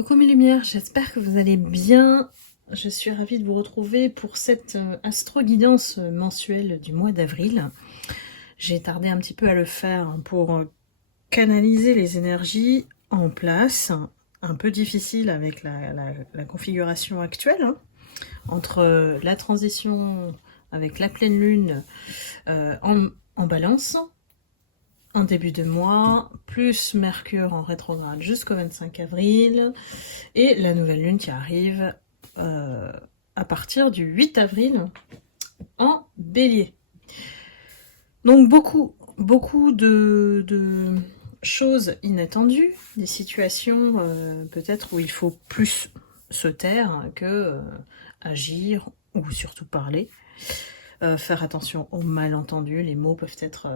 Coucou mes lumières, j'espère que vous allez bien. Je suis ravie de vous retrouver pour cette astro-guidance mensuelle du mois d'avril. J'ai tardé un petit peu à le faire pour canaliser les énergies en place. Un peu difficile avec la configuration actuelle, hein, entre la transition avec la pleine lune en balance, en début de mois, plus Mercure en rétrograde jusqu'au 25 avril, et la nouvelle lune qui arrive à partir du 8 avril en bélier. Donc beaucoup de choses inattendues, des situations peut-être où il faut plus se taire que agir ou surtout parler. Faire attention aux malentendus, les mots peuvent être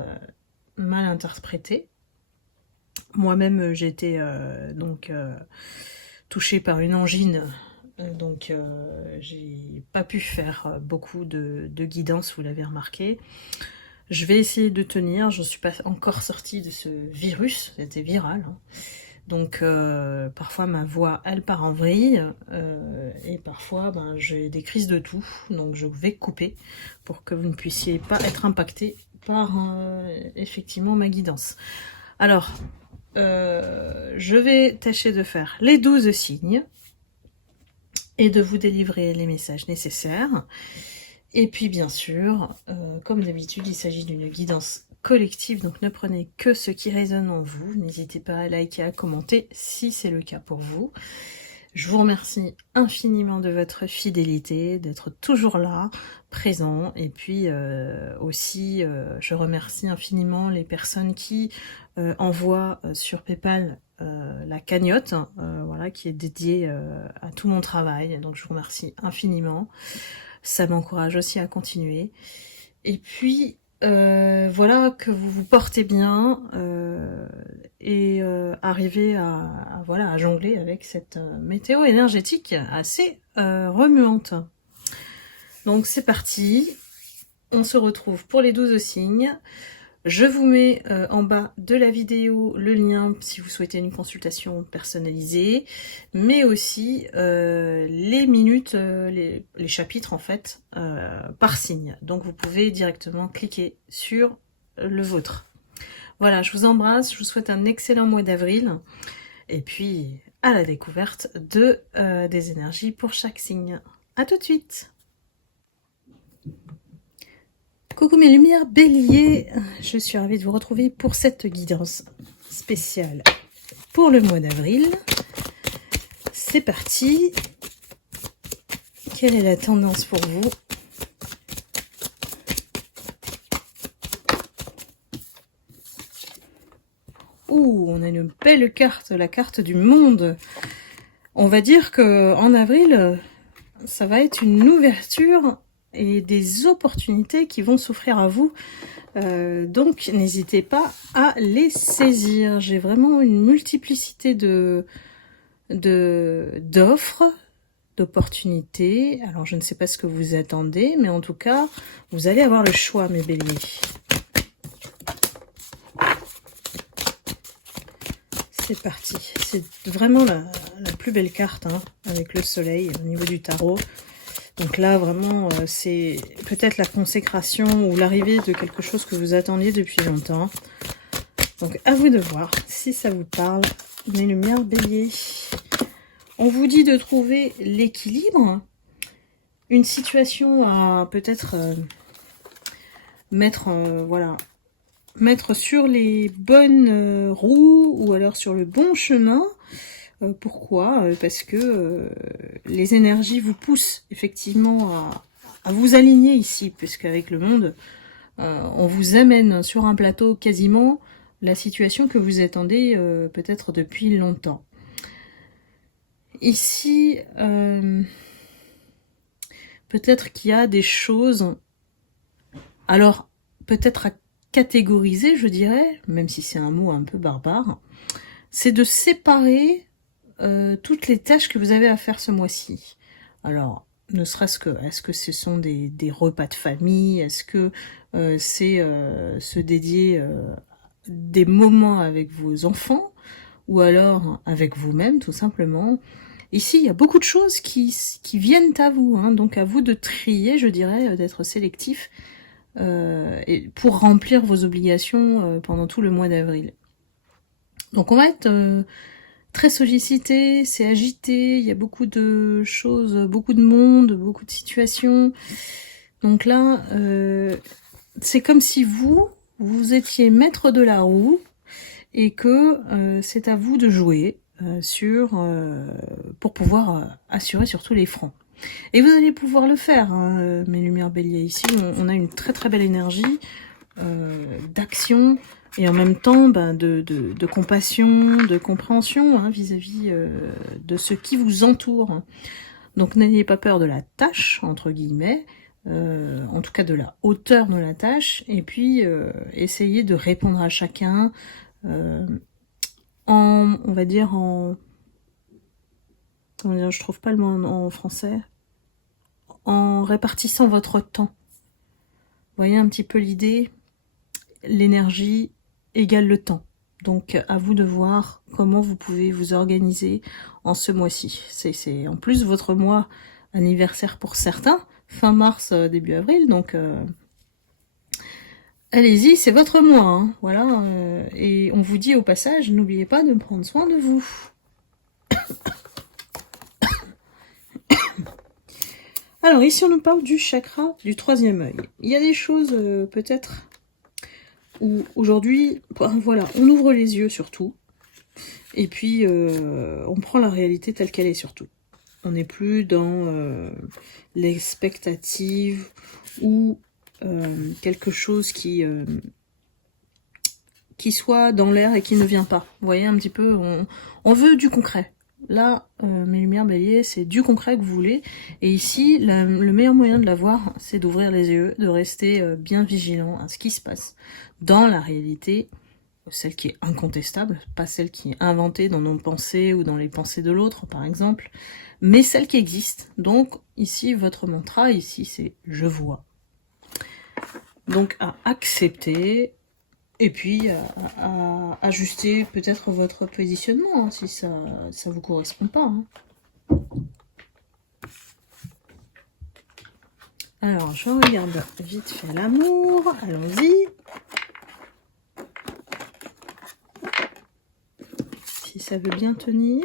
mal interprétés. Moi-même, j'ai été touchée par une angine, donc j'ai pas pu faire beaucoup de guidance, vous l'avez remarqué. Je vais essayer de tenir, je ne suis pas encore sortie de ce virus, c'était viral, hein. Donc parfois ma voix elle part en vrille et parfois j'ai des crises de toux, donc je vais couper pour que vous ne puissiez pas être impacté par effectivement ma guidance. Alors je vais tâcher de faire les 12 signes et de vous délivrer les messages nécessaires. Et puis bien sûr, comme d'habitude, il s'agit d'une guidance collective, donc ne prenez que ce qui résonne en vous. N'hésitez pas à liker, à commenter si c'est le cas pour vous. Je vous remercie infiniment de votre fidélité, d'être toujours là, présent. Et puis aussi, je remercie infiniment les personnes qui envoient sur PayPal la cagnotte, voilà, qui est dédiée à tout mon travail. Donc je vous remercie infiniment. Ça m'encourage aussi à continuer. Et puis, voilà, que vous vous portez bien et arrivez voilà, à jongler avec cette météo énergétique assez remuante. Donc c'est parti, on se retrouve pour les 12 signes. Je vous mets en bas de la vidéo le lien si vous souhaitez une consultation personnalisée, mais aussi les minutes, les chapitres en fait, par signe. Donc vous pouvez directement cliquer sur le vôtre. Voilà, je vous embrasse, je vous souhaite un excellent mois d'avril, et puis à la découverte des énergies pour chaque signe. À tout de suite! Coucou mes lumières bélier, je suis ravie de vous retrouver pour cette guidance spéciale pour le mois d'avril. C'est parti. Quelle est la tendance pour vous? Ouh, on a une belle carte, la carte du monde. On va dire que en avril, ça va être une ouverture et des opportunités qui vont s'offrir à vous. Donc n'hésitez pas à les saisir. J'ai vraiment une multiplicité d'offres, d'opportunités. Alors je ne sais pas ce que vous attendez, mais en tout cas, vous allez avoir le choix, mes béliers. C'est parti. C'est vraiment la plus belle carte, hein, avec le soleil au niveau du tarot. Donc là, vraiment, c'est peut-être la consécration ou l'arrivée de quelque chose que vous attendiez depuis longtemps. Donc, à vous de voir si ça vous parle, mes lumières bélier. On vous dit de trouver l'équilibre, une situation à peut-être mettre sur les bonnes roues ou alors sur le bon chemin. Pourquoi? Parce que les énergies vous poussent effectivement à vous aligner ici, puisqu'avec le monde, on vous amène sur un plateau quasiment la situation que vous attendez peut-être depuis longtemps. Ici, peut-être qu'il y a des choses, alors peut-être à catégoriser, je dirais, même si c'est un mot un peu barbare, c'est de séparer toutes les tâches que vous avez à faire ce mois-ci. Alors, ne serait-ce que, est-ce que ce sont des repas de famille? Est-ce que c'est se dédier des moments avec vos enfants? ou alors avec vous-même, tout simplement. Ici, il y a beaucoup de choses qui viennent à vous, hein, donc à vous de trier, je dirais, d'être sélectif et pour remplir vos obligations pendant tout le mois d'avril. Donc on va être très sollicité, c'est agité, il y a beaucoup de choses, beaucoup de monde, beaucoup de situations. Donc là, c'est comme si vous étiez maître de la roue et que c'est à vous de jouer pour pouvoir assurer sur tous les fronts. Et vous allez pouvoir le faire, hein, mes lumières béliers. Ici, on a une très très belle énergie d'action et en même temps de compassion, de compréhension hein, vis-à-vis de ce qui vous entoure. Donc n'ayez pas peur de la tâche, entre guillemets, en tout cas de la hauteur de la tâche, et puis essayez de répondre à chacun on va dire comment dire, je trouve pas le mot en français, en répartissant votre temps. Vous voyez un petit peu l'idée, l'énergie égale le temps. Donc à vous de voir comment vous pouvez vous organiser en ce mois-ci. C'est en plus votre mois anniversaire pour certains, fin mars, début avril, donc allez-y, c'est votre mois, hein, voilà. Et on vous dit au passage, n'oubliez pas de prendre soin de vous. Alors ici on nous parle du chakra du troisième œil. Il y a des choses peut-être où aujourd'hui, voilà, on ouvre les yeux surtout, et puis on prend la réalité telle qu'elle est surtout. On n'est plus dans l'expectative ou quelque chose qui soit dans l'air et qui ne vient pas. Vous voyez un petit peu, on veut du concret. Là, mes lumières béliers, c'est du concret que vous voulez. Et ici, le meilleur moyen de l'avoir, c'est d'ouvrir les yeux, de rester bien vigilant à ce qui se passe dans la réalité, celle qui est incontestable, pas celle qui est inventée dans nos pensées ou dans les pensées de l'autre, par exemple, mais celle qui existe. Donc, ici, votre mantra, ici, c'est « je vois ». Donc, à accepter... Et puis, à ajuster peut-être votre positionnement, hein, si ça vous correspond pas. Hein. Alors, je regarde vite fait l'amour. Allons-y. Si ça veut bien tenir.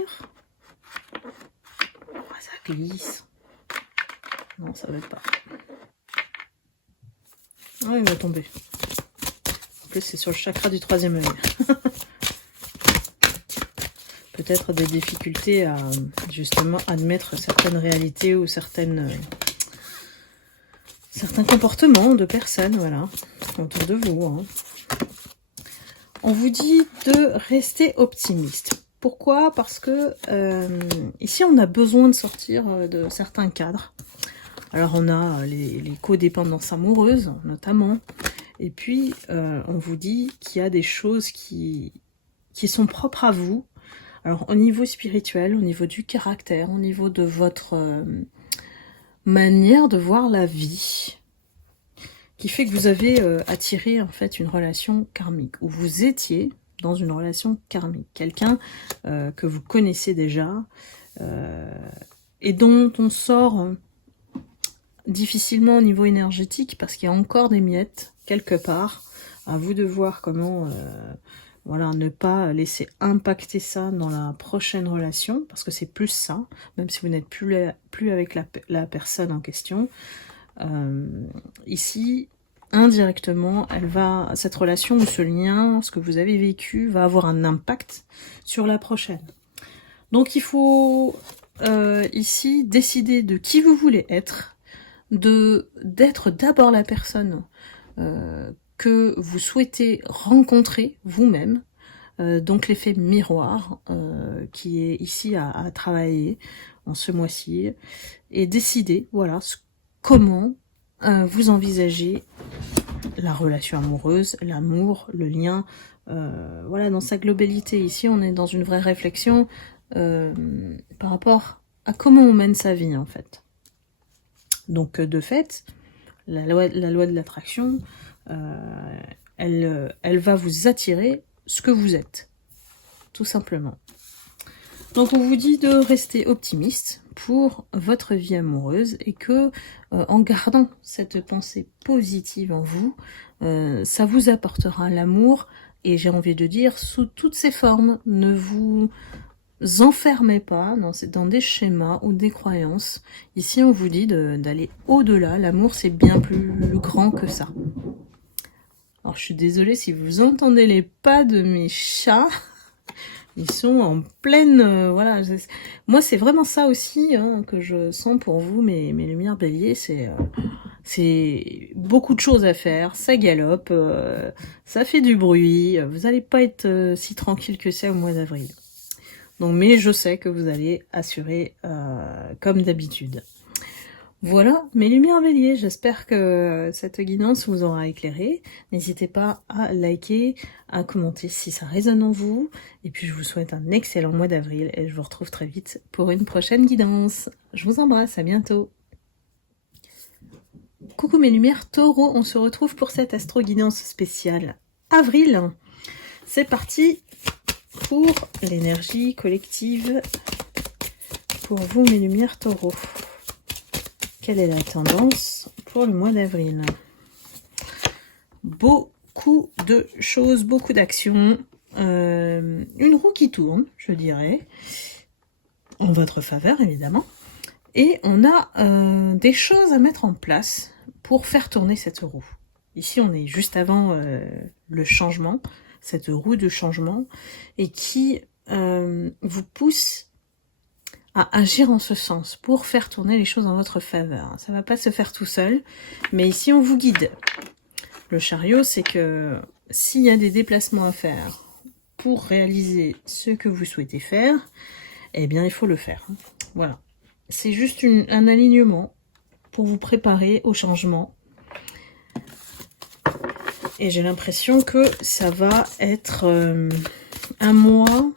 Ah, ça glisse. Non, ça veut pas. Ah, il va tomber. En plus, c'est sur le chakra du troisième œil. Peut-être des difficultés à justement admettre certaines réalités ou certains comportements de personnes, voilà, autour de vous. Hein. On vous dit de rester optimiste. Pourquoi? Parce que ici, on a besoin de sortir de certains cadres. Alors, on a les codépendances amoureuses, notamment. Et puis, on vous dit qu'il y a des choses qui sont propres à vous. Alors, au niveau spirituel, au niveau du caractère, au niveau de votre manière de voir la vie, qui fait que vous avez attiré, en fait, une relation karmique, où vous étiez dans une relation karmique. Quelqu'un que vous connaissez déjà, et dont on sort difficilement au niveau énergétique, parce qu'il y a encore des miettes, quelque part, à vous de voir comment voilà, ne pas laisser impacter ça dans la prochaine relation, parce que c'est plus ça, même si vous n'êtes plus avec la personne en question. Ici, indirectement, cette relation ou ce lien, ce que vous avez vécu, va avoir un impact sur la prochaine. Donc il faut ici décider de qui vous voulez être, d'être d'abord la personne que vous souhaitez rencontrer vous-même, donc l'effet miroir qui est ici à travailler en ce mois-ci, et décider, voilà, comment vous envisagez la relation amoureuse, l'amour, le lien, voilà, dans sa globalité. Ici, on est dans une vraie réflexion par rapport à comment on mène sa vie, en fait. Donc, de fait, la loi de l'attraction, elle va vous attirer ce que vous êtes, tout simplement. Donc on vous dit de rester optimiste pour votre vie amoureuse et que en gardant cette pensée positive en vous, ça vous apportera l'amour et j'ai envie de dire sous toutes ses formes. Ne vous enfermez pas dans des schémas ou des croyances. Ici on vous dit d'aller au-delà, l'amour c'est bien plus grand que ça. Alors je suis désolée si vous entendez les pas de mes chats. Ils sont en pleine... voilà. Moi, c'est vraiment ça aussi hein, que je sens pour vous, mes lumières béliers. C'est beaucoup de choses à faire. Ça galope, ça fait du bruit. Vous n'allez pas être si tranquille que ça au mois d'avril. Donc, mais je sais que vous allez assurer comme d'habitude. Voilà, mes lumières béliers, j'espère que cette guidance vous aura éclairé. N'hésitez pas à liker, à commenter si ça résonne en vous. Et puis je vous souhaite un excellent mois d'avril et je vous retrouve très vite pour une prochaine guidance. Je vous embrasse, à bientôt. Coucou mes lumières taureaux, on se retrouve pour cette astro-guidance spéciale avril. C'est parti pour l'énergie collective pour vous mes lumières taureaux. Quelle est la tendance pour le mois d'avril? Beaucoup de choses, beaucoup d'actions. Une roue qui tourne, je dirais. En votre faveur, évidemment. Et on a des choses à mettre en place pour faire tourner cette roue. Ici, on est juste avant le changement, cette roue de changement, et qui vous pousse à agir en ce sens pour faire tourner les choses en votre faveur. Ça va pas se faire tout seul, mais ici on vous guide. Le chariot, c'est que s'il y a des déplacements à faire pour réaliser ce que vous souhaitez faire, eh bien il faut le faire. Voilà. C'est juste un alignement pour vous préparer au changement. Et j'ai l'impression que ça va être un mois...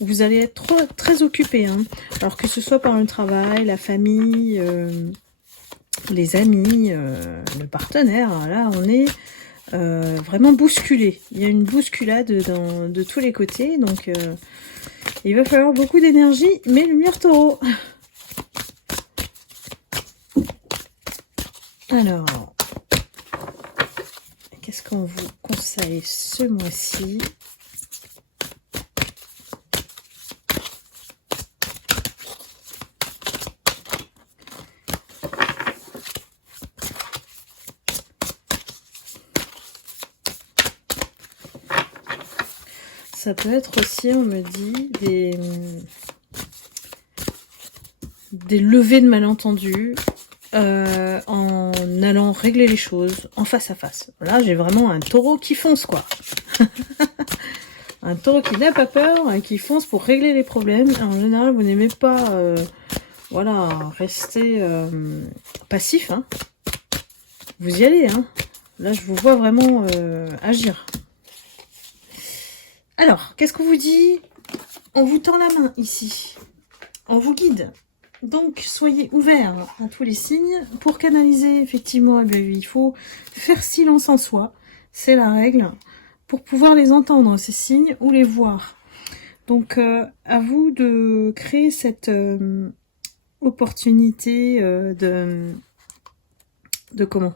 Vous allez être très occupé, hein. Alors que ce soit par le travail, la famille, les amis, le partenaire. Là, on est vraiment bousculé. Il y a une bousculade de tous les côtés. Donc, il va falloir beaucoup d'énergie. Mais lumière taureau. Alors, qu'est-ce qu'on vous conseille ce mois-ci ? Ça peut être aussi, on me dit, des levées de malentendus en allant régler les choses en face à face. Là, j'ai vraiment un taureau qui fonce, quoi. Un taureau qui n'a pas peur et qui fonce pour régler les problèmes. En général, vous n'aimez pas voilà, rester passif. Hein. Vous y allez. Hein. Là, je vous vois vraiment agir. Alors, qu'est-ce qu'on vous dit? On vous tend la main ici. On vous guide. Donc, soyez ouverts à tous les signes. Pour canaliser, effectivement, eh bien, il faut faire silence en soi. C'est la règle. Pour pouvoir les entendre, ces signes, ou les voir. Donc, à vous de créer cette opportunité de comment?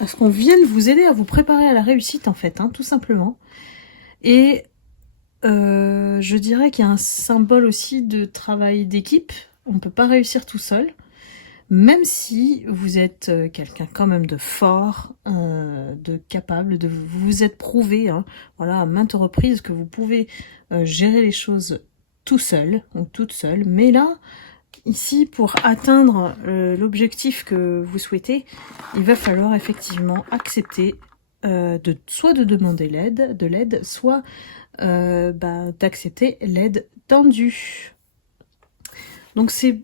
À ce qu'on vienne vous aider à vous préparer à la réussite, en fait, hein, tout simplement. Et je dirais qu'il y a un symbole aussi de travail d'équipe. On ne peut pas réussir tout seul. Même si vous êtes quelqu'un quand même de fort, de capable, de vous êtes prouvé, hein, voilà, à maintes reprises que vous pouvez gérer les choses tout seul, ou toute seule. Mais là, ici, pour atteindre l'objectif que vous souhaitez, il va falloir effectivement accepter soit de demander de l'aide, soit d'accepter l'aide tendue. Donc c'est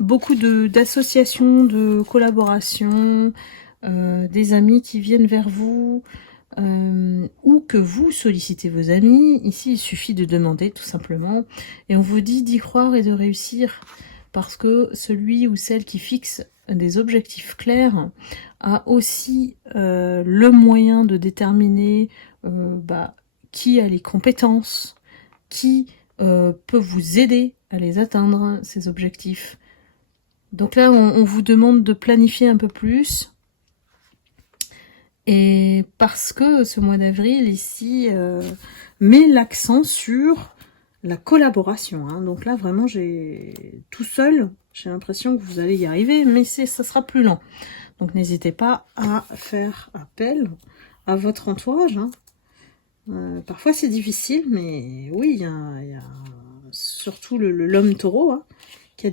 beaucoup d'associations, de collaborations, des amis qui viennent vers vous, ou que vous sollicitez vos amis. Ici, il suffit de demander tout simplement. Et on vous dit d'y croire et de réussir. Parce que celui ou celle qui fixe des objectifs clairs a aussi le moyen de déterminer qui a les compétences, qui peut vous aider à les atteindre, ces objectifs. Donc là, on vous demande de planifier un peu plus. Et parce que ce mois d'avril, ici, met l'accent sur la collaboration. Hein. Donc là, vraiment, tout seul, j'ai l'impression que vous allez y arriver, mais ça sera plus lent. Donc n'hésitez pas à faire appel à votre entourage. Hein. Parfois, c'est difficile, mais oui, il y a surtout l'homme taureau, hein, qui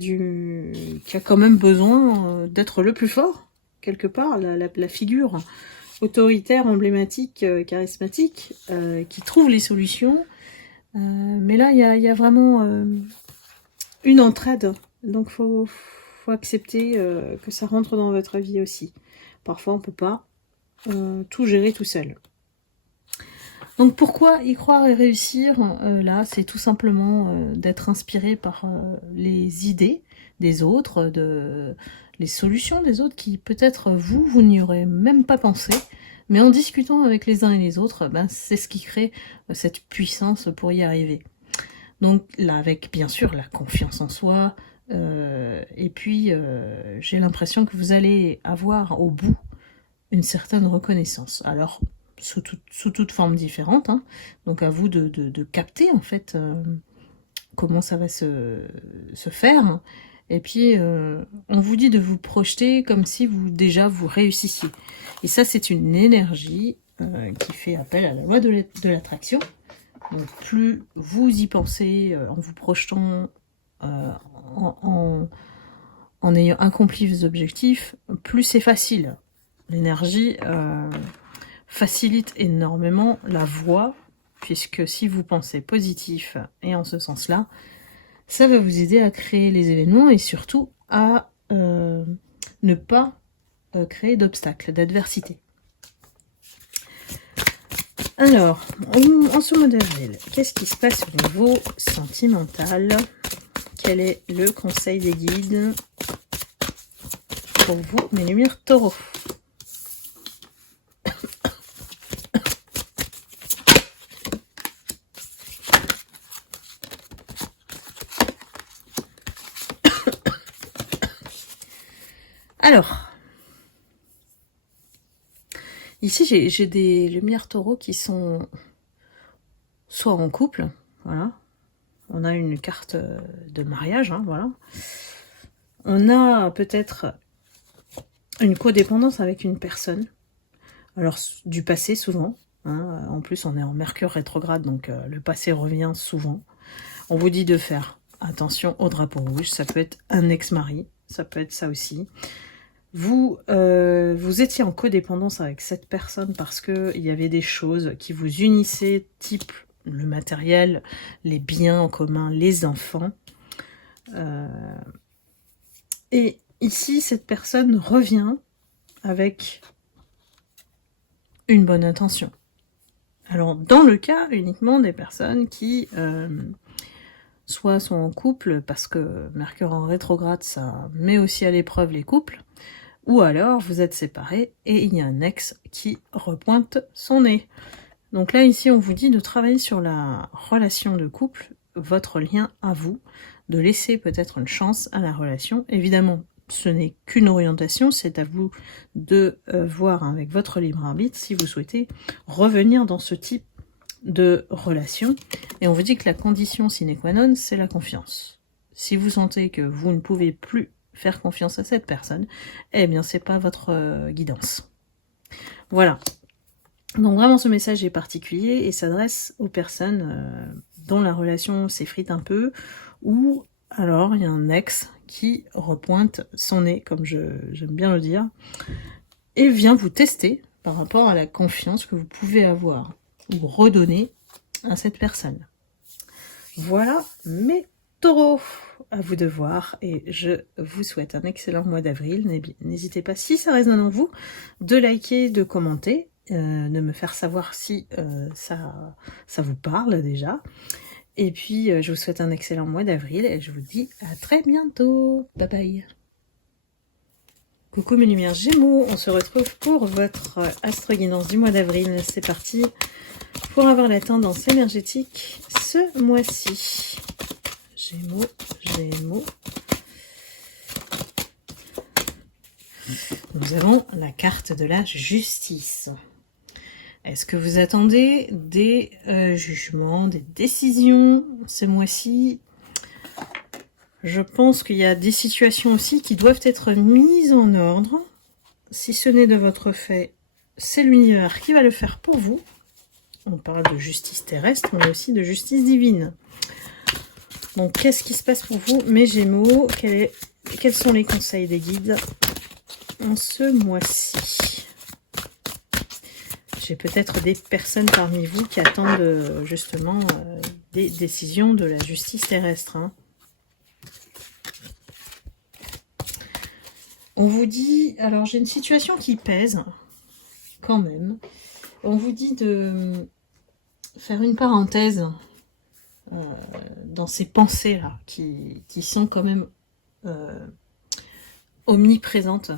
a quand même besoin d'être le plus fort, quelque part, la figure autoritaire, emblématique, charismatique, qui trouve les solutions. Mais là, il y a vraiment une entraide. Donc, faut accepter que ça rentre dans votre vie aussi. Parfois, on peut pas tout gérer tout seul. Donc, pourquoi y croire et réussir là, c'est tout simplement d'être inspiré par les idées des autres, les solutions des autres qui peut-être vous n'y aurez même pas pensé. Mais en discutant avec les uns et les autres, ben, c'est ce qui crée cette puissance pour y arriver. Donc là, avec bien sûr la confiance en soi, et puis j'ai l'impression que vous allez avoir au bout une certaine reconnaissance. Alors, sous toute forme différente, hein, donc à vous de capter en fait comment ça va se faire. Et puis, on vous dit de vous projeter comme si vous réussissiez. Et ça, c'est une énergie qui fait appel à la loi de l'attraction. Donc, plus vous y pensez en vous projetant, en ayant accompli vos objectifs, plus c'est facile. L'énergie facilite énormément la voie, puisque si vous pensez positif et en ce sens-là, ça va vous aider à créer les événements et surtout à ne pas créer d'obstacles, d'adversité. Alors, en ce mois d'avril, qu'est-ce qui se passe au niveau sentimental? Quel est le conseil des guides pour vous, mes lumières taureaux? Alors, ici j'ai des lumières taureaux qui sont soit en couple, voilà. On a une carte de mariage, hein, voilà. On a peut-être une codépendance avec une personne. Alors, du passé souvent. Hein. En plus, on est en Mercure rétrograde, donc le passé revient souvent. On vous dit de faire attention au drapeau rouge. Ça peut être un ex-mari, ça peut être ça aussi. Vous étiez en codépendance avec cette personne parce qu'il y avait des choses qui vous unissaient, type le matériel, les biens en commun, les enfants. Et ici, cette personne revient avec une bonne intention. Alors, dans le cas uniquement des personnes qui soit sont en couple, parce que Mercure en rétrograde, ça met aussi à l'épreuve les couples, ou alors vous êtes séparés et il y a un ex qui repointe son nez. Donc là, ici, on vous dit de travailler sur la relation de couple, votre lien à vous, de laisser peut-être une chance à la relation. Évidemment, ce n'est qu'une orientation, c'est à vous de voir avec votre libre arbitre si vous souhaitez revenir dans ce type de relation. Et on vous dit que la condition sine qua non, c'est la confiance. Si vous sentez que vous ne pouvez plus faire confiance à cette personne, eh bien c'est pas votre guidance. Voilà. Donc vraiment ce message est particulier et s'adresse aux personnes dont la relation s'effrite un peu, ou alors il y a un ex qui repointe son nez, comme j'aime bien le dire, et vient vous tester par rapport à la confiance que vous pouvez avoir ou redonner à cette personne. Voilà mes taureaux, à vous de voir, et je vous souhaite un excellent mois d'avril. N'hésitez pas, si ça résonne en vous, de liker, de commenter, de me faire savoir si ça vous parle déjà. Et puis, je vous souhaite un excellent mois d'avril et je vous dis à très bientôt. Bye bye. Coucou mes lumières Gémeaux, on se retrouve pour votre astro-guidance du mois d'avril. C'est parti pour avoir la tendance énergétique ce mois-ci. Gémeaux, Gémeaux. Nous avons la carte de la justice. Est-ce que vous attendez des jugements, des décisions ce mois-ci? Je pense qu'il y a des situations aussi qui doivent être mises en ordre. Si ce n'est de votre fait, c'est l'univers qui va le faire pour vous. On parle de justice terrestre, mais aussi de justice divine. Donc, qu'est-ce qui se passe pour vous, mes Gémeaux? Quels sont les conseils des guides en ce mois-ci? J'ai peut-être des personnes parmi vous qui attendent justement des décisions de la justice terrestre. On vous dit, alors j'ai une situation qui pèse quand même. On vous dit de faire une parenthèse dans ces pensées-là qui sont quand même omniprésentes,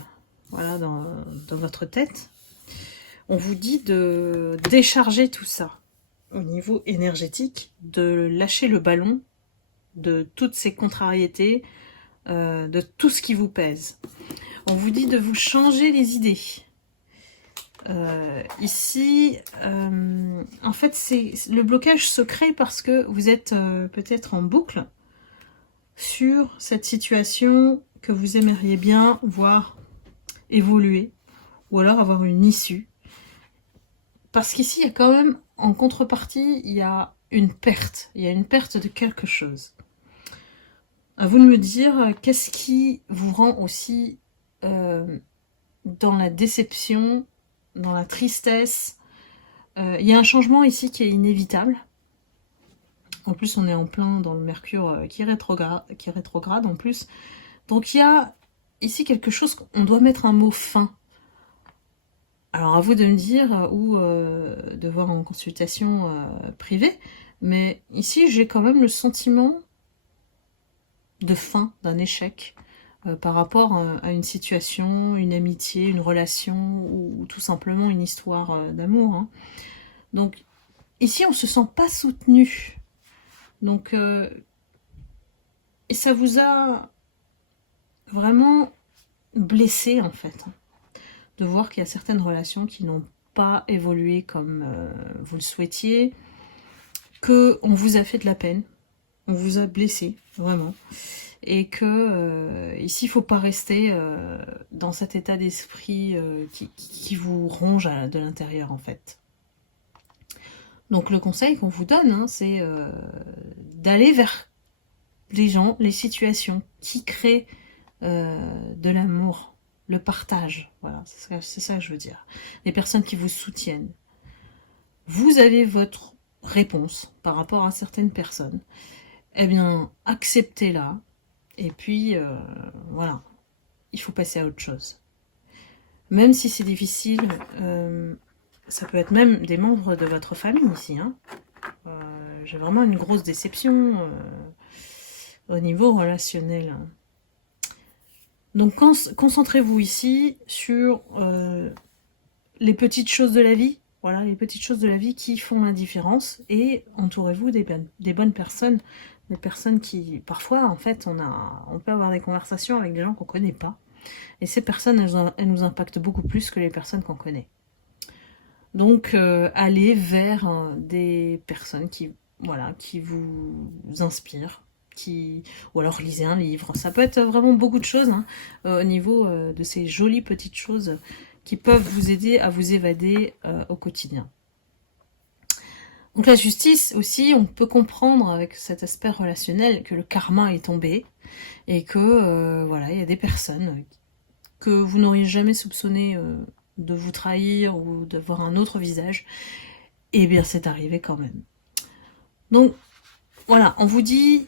voilà, dans votre tête. On vous dit de décharger tout ça au niveau énergétique, de lâcher le ballon de toutes ces contrariétés, de tout ce qui vous pèse. On vous dit de vous changer les idées. Ici, en fait, le blocage se crée parce que vous êtes peut-être en boucle sur cette situation que vous aimeriez bien voir évoluer ou alors avoir une issue. Parce qu'ici, il y a quand même, en contrepartie, il y a une perte. Il y a une perte de quelque chose. À vous de me dire, qu'est-ce qui vous rend aussi dans la déception, dans la tristesse. Il y a un changement ici qui est inévitable. En plus, on est en plein dans le Mercure qui est rétrograde en plus. Donc il y a ici quelque chose qu'on doit mettre un mot fin. Alors à vous de me dire ou de voir en consultation privée. Mais ici, j'ai quand même le sentiment de fin, d'un échec. Par rapport à une situation, une amitié, une relation ou tout simplement une histoire d'amour. Donc ici on se sent pas soutenu. Donc et ça vous a vraiment blessé en fait, de voir qu'il y a certaines relations qui n'ont pas évolué comme vous le souhaitiez, que on vous a fait de la peine, on vous a blessé vraiment. Et que ici, il ne faut pas rester dans cet état d'esprit qui vous ronge de l'intérieur, en fait. Donc, le conseil qu'on vous donne, c'est d'aller vers les gens, les situations qui créent de l'amour, le partage. Voilà, c'est ça que je veux dire. Les personnes qui vous soutiennent. Vous avez votre réponse par rapport à certaines personnes. Eh bien, acceptez-la. Et puis, voilà, il faut passer à autre chose. Même si c'est difficile, ça peut être même des membres de votre famille ici. J'ai vraiment une grosse déception au niveau relationnel. Donc, concentrez-vous ici sur les petites choses de la vie. Voilà, les petites choses de la vie qui font la différence. Et entourez-vous des bonnes personnes. Des personnes qui, parfois, en fait, on peut avoir des conversations avec des gens qu'on ne connaît pas. Et ces personnes, elles nous impactent beaucoup plus que les personnes qu'on connaît. Donc, allez vers des personnes qui vous inspirent. Ou alors lisez un livre. Ça peut être vraiment beaucoup de choses au niveau de ces jolies petites choses qui peuvent vous aider à vous évader au quotidien. Donc la justice aussi, on peut comprendre avec cet aspect relationnel que le karma est tombé et que voilà, il y a des personnes que vous n'auriez jamais soupçonné de vous trahir ou d'avoir un autre visage. Et bien c'est arrivé quand même. Donc voilà, on vous dit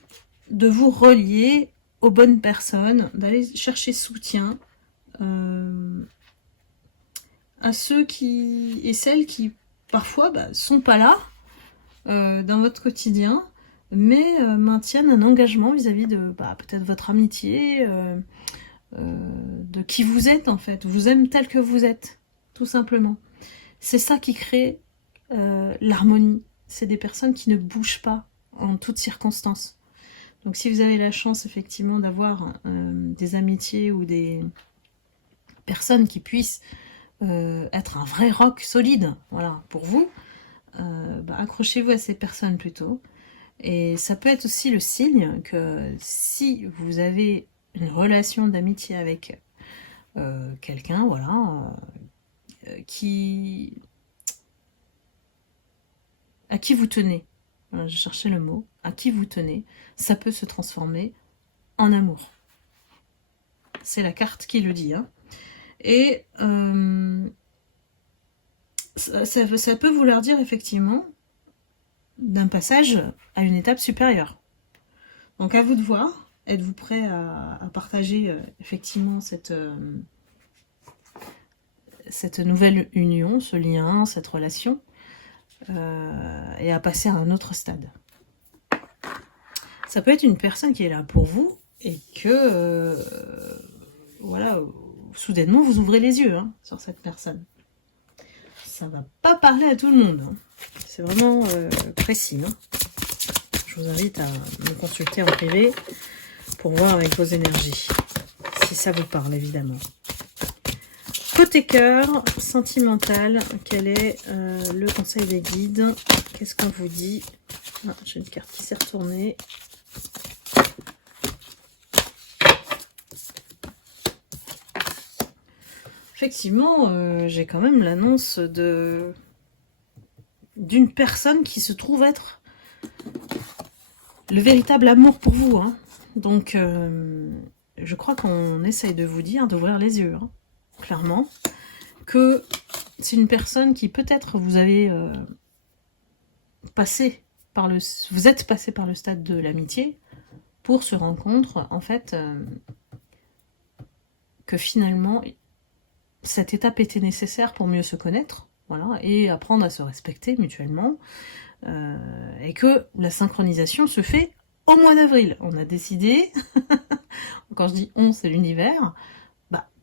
de vous relier aux bonnes personnes, d'aller chercher soutien à ceux et celles qui parfois sont pas là dans votre quotidien, mais maintiennent un engagement vis-à-vis de peut-être votre amitié, de qui vous êtes en fait, vous aime tel que vous êtes, tout simplement. C'est ça qui crée l'harmonie. C'est des personnes qui ne bougent pas en toutes circonstances. Donc si vous avez la chance effectivement d'avoir des amitiés ou des personnes qui puissent être un vrai roc solide, voilà, pour vous, accrochez-vous à ces personnes plutôt. Et ça peut être aussi le signe que si vous avez une relation d'amitié avec quelqu'un, voilà, à qui vous tenez, voilà, je cherchais le mot, à qui vous tenez, ça peut se transformer en amour. C'est la carte qui le dit, hein. Et ça peut vouloir dire effectivement d'un passage à une étape supérieure. Donc à vous de voir, êtes-vous prêt à partager effectivement cette nouvelle union, ce lien, cette relation, et à passer à un autre stade. Ça peut être une personne qui est là pour vous et que, voilà, soudainement vous ouvrez les yeux hein, sur cette personne. Ça va pas parler à tout le monde. Hein. C'est vraiment précis. Hein. Je vous invite à me consulter en privé pour voir avec vos énergies. Si ça vous parle, évidemment. Côté cœur, sentimental, quel est le conseil des guides? Qu'est-ce qu'on vous dit? Ah, j'ai une carte qui s'est retournée. Effectivement, j'ai quand même l'annonce d'une personne qui se trouve être le véritable amour pour vous. Hein. Donc, je crois qu'on essaye de vous dire d'ouvrir les yeux, hein, clairement, que c'est une personne qui peut-être vous avez vous êtes passé par le stade de l'amitié pour se rendre compte, en fait, que finalement, cette étape était nécessaire pour mieux se connaître, voilà, et apprendre à se respecter mutuellement, et que la synchronisation se fait au mois d'avril. On a décidé, quand je dis on, c'est l'univers,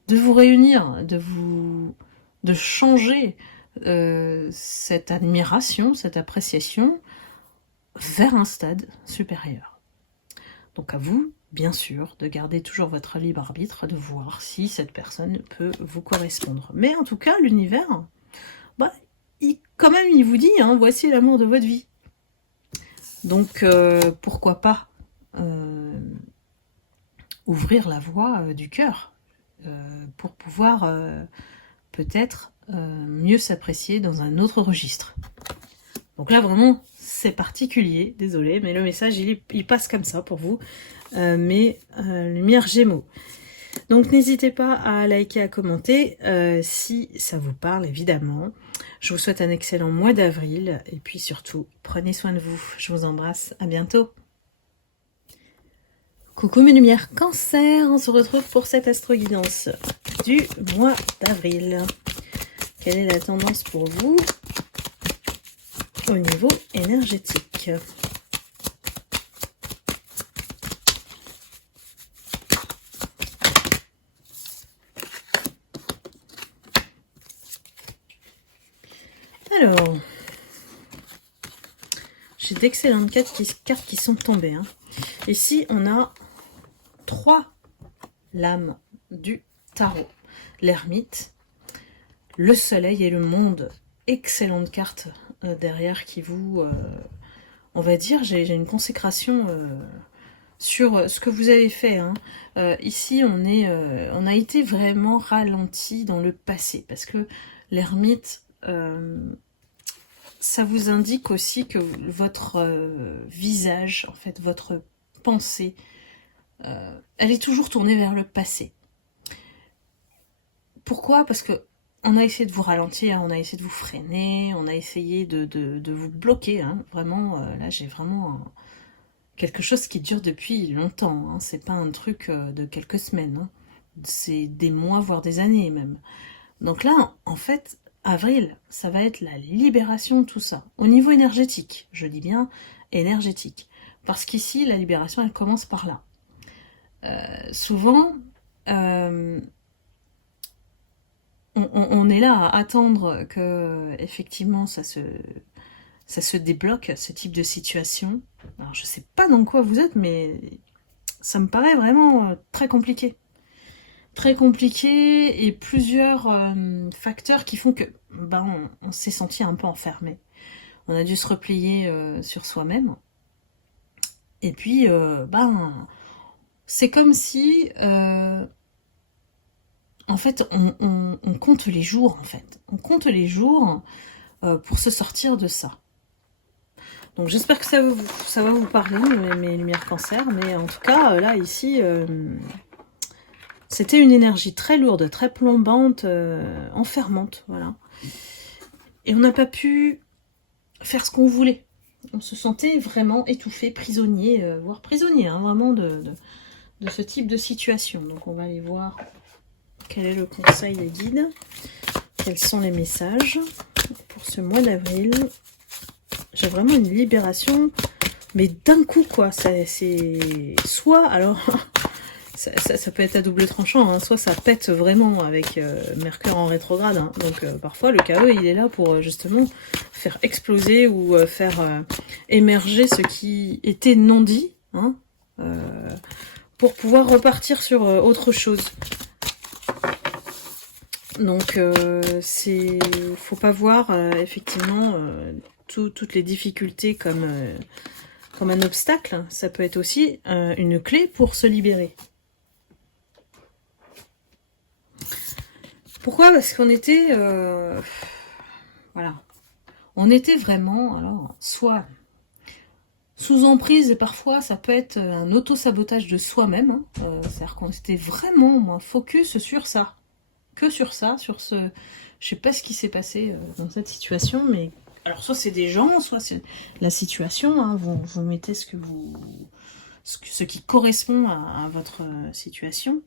de vous réunir, de changer cette admiration, cette appréciation vers un stade supérieur. Donc à vous, bien sûr, de garder toujours votre libre arbitre, de voir si cette personne peut vous correspondre. Mais en tout cas, l'univers, quand même, il vous dit, hein, voici l'amour de votre vie. Donc, pourquoi pas ouvrir la voie du cœur pour pouvoir peut-être mieux s'apprécier dans un autre registre. Donc là, vraiment, c'est particulier, désolé, mais le message, il passe comme ça pour vous. Mais lumière Gémeaux. Donc n'hésitez pas à liker, à commenter si ça vous parle, évidemment. Je vous souhaite un excellent mois d'avril. Et puis surtout, prenez soin de vous. Je vous embrasse. À bientôt. Coucou mes lumières Cancer. On se retrouve pour cette astro-guidance du mois d'avril. Quelle est la tendance pour vous au niveau énergétique? Alors, j'ai d'excellentes cartes qui sont tombées. Hein. Ici, on a 3 lames du tarot. L'ermite, le soleil et le monde. Excellente carte derrière qui vous... on va dire, j'ai une consécration sur ce que vous avez fait. Hein. Ici, on a été vraiment ralenti dans le passé. Parce que l'ermite... ça vous indique aussi que votre visage, en fait, votre pensée, elle est toujours tournée vers le passé. Pourquoi? Parce que on a essayé de vous ralentir, on a essayé de vous freiner, on a essayé de vous bloquer. Hein. Vraiment, là, j'ai vraiment quelque chose qui dure depuis longtemps. Hein. C'est pas un truc de quelques semaines. Hein. C'est des mois, voire des années même. Donc là, en fait... Avril, ça va être la libération de tout ça. Au niveau énergétique, je dis bien énergétique. Parce qu'ici, la libération, elle commence par là. Souvent, euh, on est là à attendre que effectivement ça se débloque, ce type de situation. Alors je sais pas dans quoi vous êtes, mais ça me paraît vraiment très compliqué. Très compliqué, et plusieurs facteurs qui font que on s'est senti un peu enfermé. On a dû se replier sur soi-même. Et puis, c'est comme si, en fait, on compte les jours, en fait. On compte les jours pour se sortir de ça. Donc j'espère que ça va vous parler, mes lumières cancer, mais en tout cas, là, ici, c'était une énergie très lourde, très plombante, enfermante, voilà. Et on n'a pas pu faire ce qu'on voulait. On se sentait vraiment étouffé, prisonnier, voire prisonnier, hein, vraiment de ce type de situation. Donc on va aller voir quel est le conseil des guides, quels sont les messages pour ce mois d'avril. J'ai vraiment une libération, mais d'un coup, quoi. C'est soit, alors, ça peut être à double tranchant, hein, soit ça pète vraiment avec Mercure en rétrograde, hein, donc parfois le chaos il est là pour justement faire exploser ou faire émerger ce qui était non dit, hein, pour pouvoir repartir sur autre chose. Donc faut pas voir effectivement toutes les difficultés comme un obstacle. Ça peut être aussi une clé pour se libérer. Pourquoi? Parce qu'on était voilà, on était vraiment, alors, soit sous emprise, et parfois ça peut être un auto-sabotage de soi-même, hein, c'est-à-dire qu'on était vraiment focus sur ça, que sur ça, sur ce... Je sais pas ce qui s'est passé dans cette situation, mais alors soit c'est des gens, soit c'est la situation, hein, vous mettez ce qui correspond à votre situation.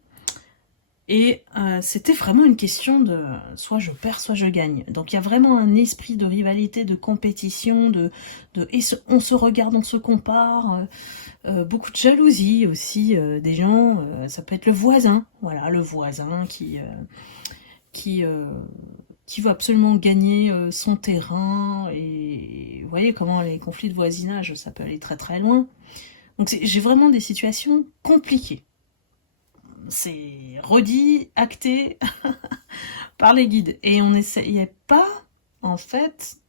Et c'était vraiment une question de soit je perds, soit je gagne. Donc il y a vraiment un esprit de rivalité, de compétition, et on se regarde, on se compare, beaucoup de jalousie aussi des gens. Ça peut être le voisin, voilà, le voisin qui veut absolument gagner son terrain. Et vous voyez comment les conflits de voisinage, ça peut aller très très loin. Donc j'ai vraiment des situations compliquées. C'est redit, acté par les guides. Et on n'essayait pas, en fait,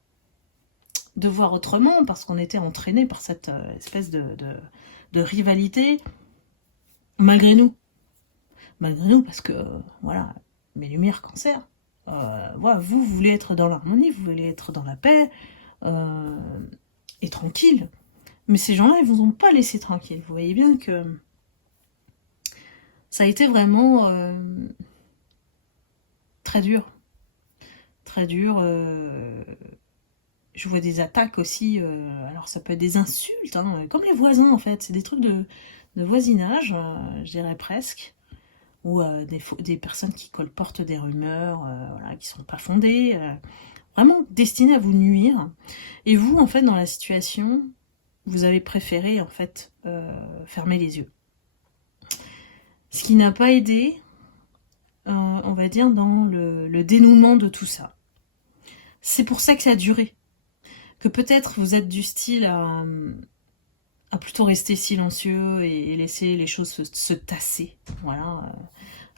de voir autrement, parce qu'on était entraîné par cette espèce de rivalité, malgré nous. Malgré nous, parce que, voilà, mes lumières cancer, voilà, vous voulez être dans l'harmonie, vous voulez être dans la paix, et tranquille. Mais ces gens-là, ils vous ont pas laissé tranquille. Vous voyez bien que ça a été vraiment très dur. Très dur. Je vois des attaques aussi. Alors ça peut être des insultes, hein, comme les voisins en fait. C'est des trucs de voisinage, je dirais presque. Ou des personnes qui colportent des rumeurs voilà, qui sont pas fondées. Vraiment destinées à vous nuire. Et vous, en fait, dans la situation, vous avez préféré en fait fermer les yeux. Ce qui n'a pas aidé, on va dire, dans le dénouement de tout ça. C'est pour ça que ça a duré. Que peut-être vous êtes du style à plutôt rester silencieux et laisser les choses se tasser. Voilà.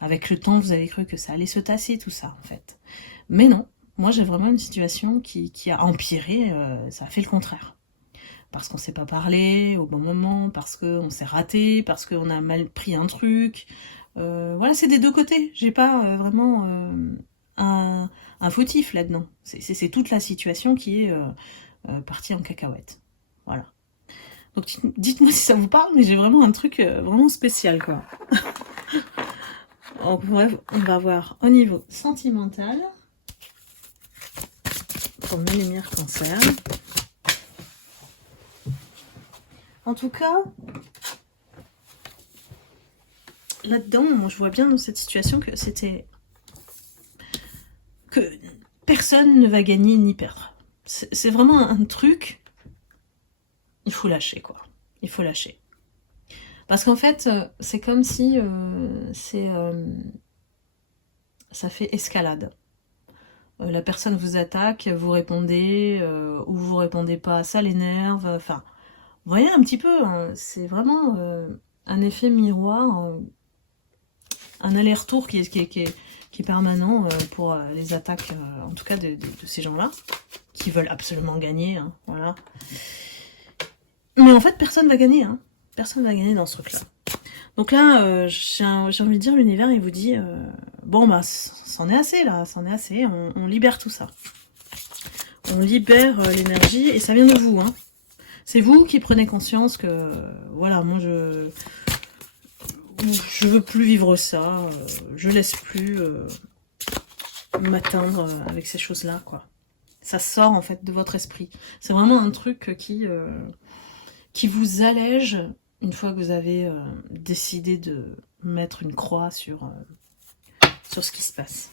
Avec le temps, vous avez cru que ça allait se tasser, tout ça, en fait. Mais non. Moi, j'ai vraiment une situation qui a empiré. Ça a fait le contraire. Parce qu'on ne s'est pas parlé au bon moment, parce qu'on s'est raté, parce qu'on a mal pris un truc. Voilà, c'est des deux côtés. J'ai pas vraiment un fautif là-dedans. C'est toute la situation qui est partie en cacahuète. Voilà. Donc dites-moi si ça vous parle, mais j'ai vraiment un truc vraiment spécial, quoi. Donc, bref, on va voir au niveau sentimental pour mes lumières cancer. En tout cas, là-dedans, moi, je vois bien dans cette situation que c'était... que personne ne va gagner ni perdre. C'est vraiment un truc... Il faut lâcher, quoi. Il faut lâcher. Parce qu'en fait, c'est comme si ça fait escalade. La personne vous attaque, vous répondez, ou vous répondez pas, ça l'énerve. Enfin, vous voyez un petit peu, hein, c'est vraiment un effet miroir, un aller-retour qui est permanent pour les attaques, en tout cas de ces gens-là, qui veulent absolument gagner, hein, voilà. Mais en fait, personne va gagner, hein. Personne va gagner dans ce truc-là. Donc là, j'ai envie de dire, l'univers, il vous dit, bon bah, c'en est assez là, c'en est assez, on libère tout ça. On libère l'énergie, et ça vient de vous, hein. C'est vous qui prenez conscience que, voilà, moi je veux plus vivre ça, je laisse plus m'atteindre avec ces choses-là, quoi. Ça sort en fait de votre esprit. C'est vraiment un truc qui vous allège une fois que vous avez décidé de mettre une croix sur ce qui se passe.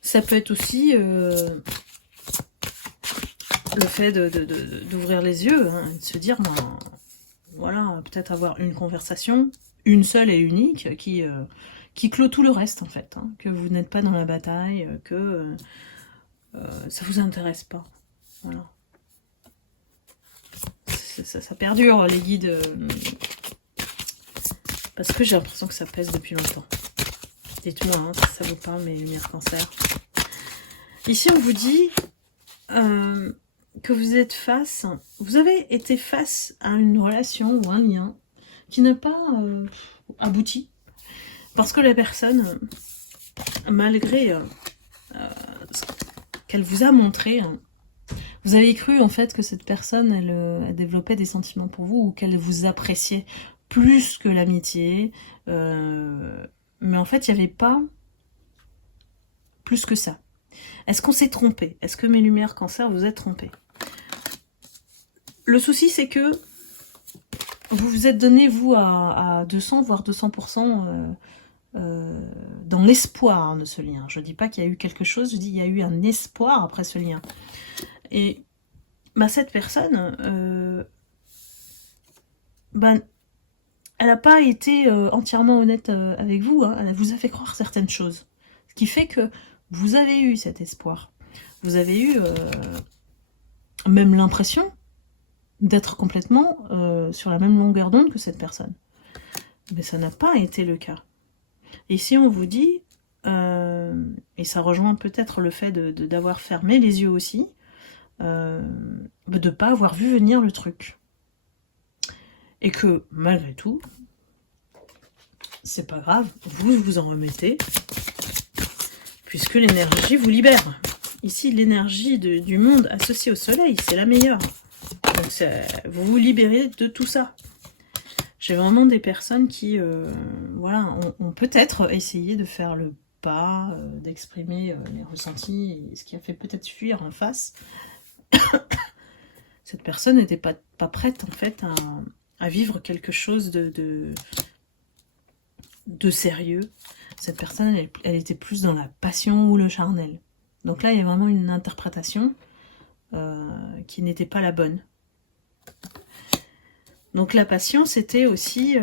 Ça peut être aussi le fait d'ouvrir les yeux, hein, de se dire, ben, voilà, peut-être avoir une conversation, une seule et unique, qui clôt tout le reste, en fait. Hein, que vous n'êtes pas dans la bataille, que ça vous intéresse pas. Voilà. Ça perdure, les guides, parce que j'ai l'impression que ça pèse depuis longtemps. Dites-moi hein, si ça vous parle, mes lumières cancer. Ici, on vous dit que vous avez été face à une relation ou un lien qui n'a pas abouti. Parce que la personne, malgré ce qu'elle vous a montré, hein, vous avez cru en fait que cette personne, elle développait des sentiments pour vous ou qu'elle vous appréciait plus que l'amitié. Mais en fait, il n'y avait pas plus que ça. Est-ce qu'on s'est trompé? Est-ce que mes lumières cancer vous êtes trompés? Le souci, c'est que vous vous êtes donné, vous, à 200, voire 200% dans l'espoir de ce lien. Je ne dis pas qu'il y a eu quelque chose, je dis qu'il y a eu un espoir après ce lien. Et bah, cette personne, bah, elle n'a pas été entièrement honnête avec vous, hein. Elle vous a fait croire certaines choses. Ce qui fait que vous avez eu cet espoir. Vous avez eu même l'impression d'être complètement sur la même longueur d'onde que cette personne. Mais ça n'a pas été le cas. Et si on vous dit, et ça rejoint peut-être le fait d'avoir fermé les yeux aussi, de ne pas avoir vu venir le truc. Et que, malgré tout, c'est pas grave, vous vous en remettez, puisque l'énergie vous libère. Ici, l'énergie du monde associée au soleil, c'est la meilleure. Donc, vous vous libérez de tout ça. J'ai vraiment des personnes qui, voilà, ont peut-être essayé de faire le pas, d'exprimer les ressentis, et ce qui a fait peut-être fuir en face. Cette personne n'était pas prête, en fait, à vivre quelque chose de sérieux. Cette personne, elle était plus dans la passion ou le charnel. Donc là, il y a vraiment une interprétation qui n'était pas la bonne. Donc la passion, c'était aussi,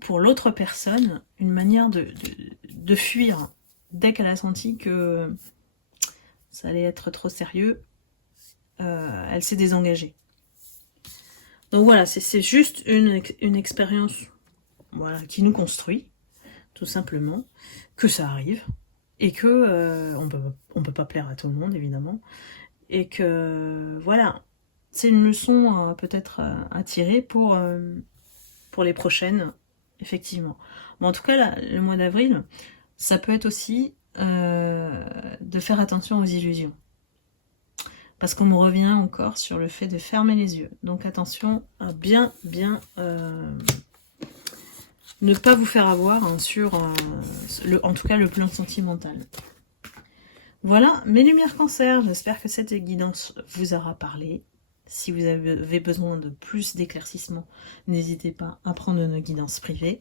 pour l'autre personne, une manière de fuir. Dès qu'elle a senti que ça allait être trop sérieux, elle s'est désengagée. Donc voilà, c'est juste une expérience, voilà, qui nous construit, tout simplement, que ça arrive, et que on peut pas plaire à tout le monde, évidemment, et que, voilà, c'est une leçon peut-être à tirer pour les prochaines, effectivement. Mais en tout cas, là, le mois d'avril, ça peut être aussi de faire attention aux illusions. Parce qu'on me revient encore sur le fait de fermer les yeux. Donc attention à bien ne pas vous faire avoir hein, sur, en tout cas, le plan sentimental. Voilà, mes lumières cancer. J'espère que cette guidance vous aura parlé. Si vous avez besoin de plus d'éclaircissement, n'hésitez pas à prendre nos guidances privées.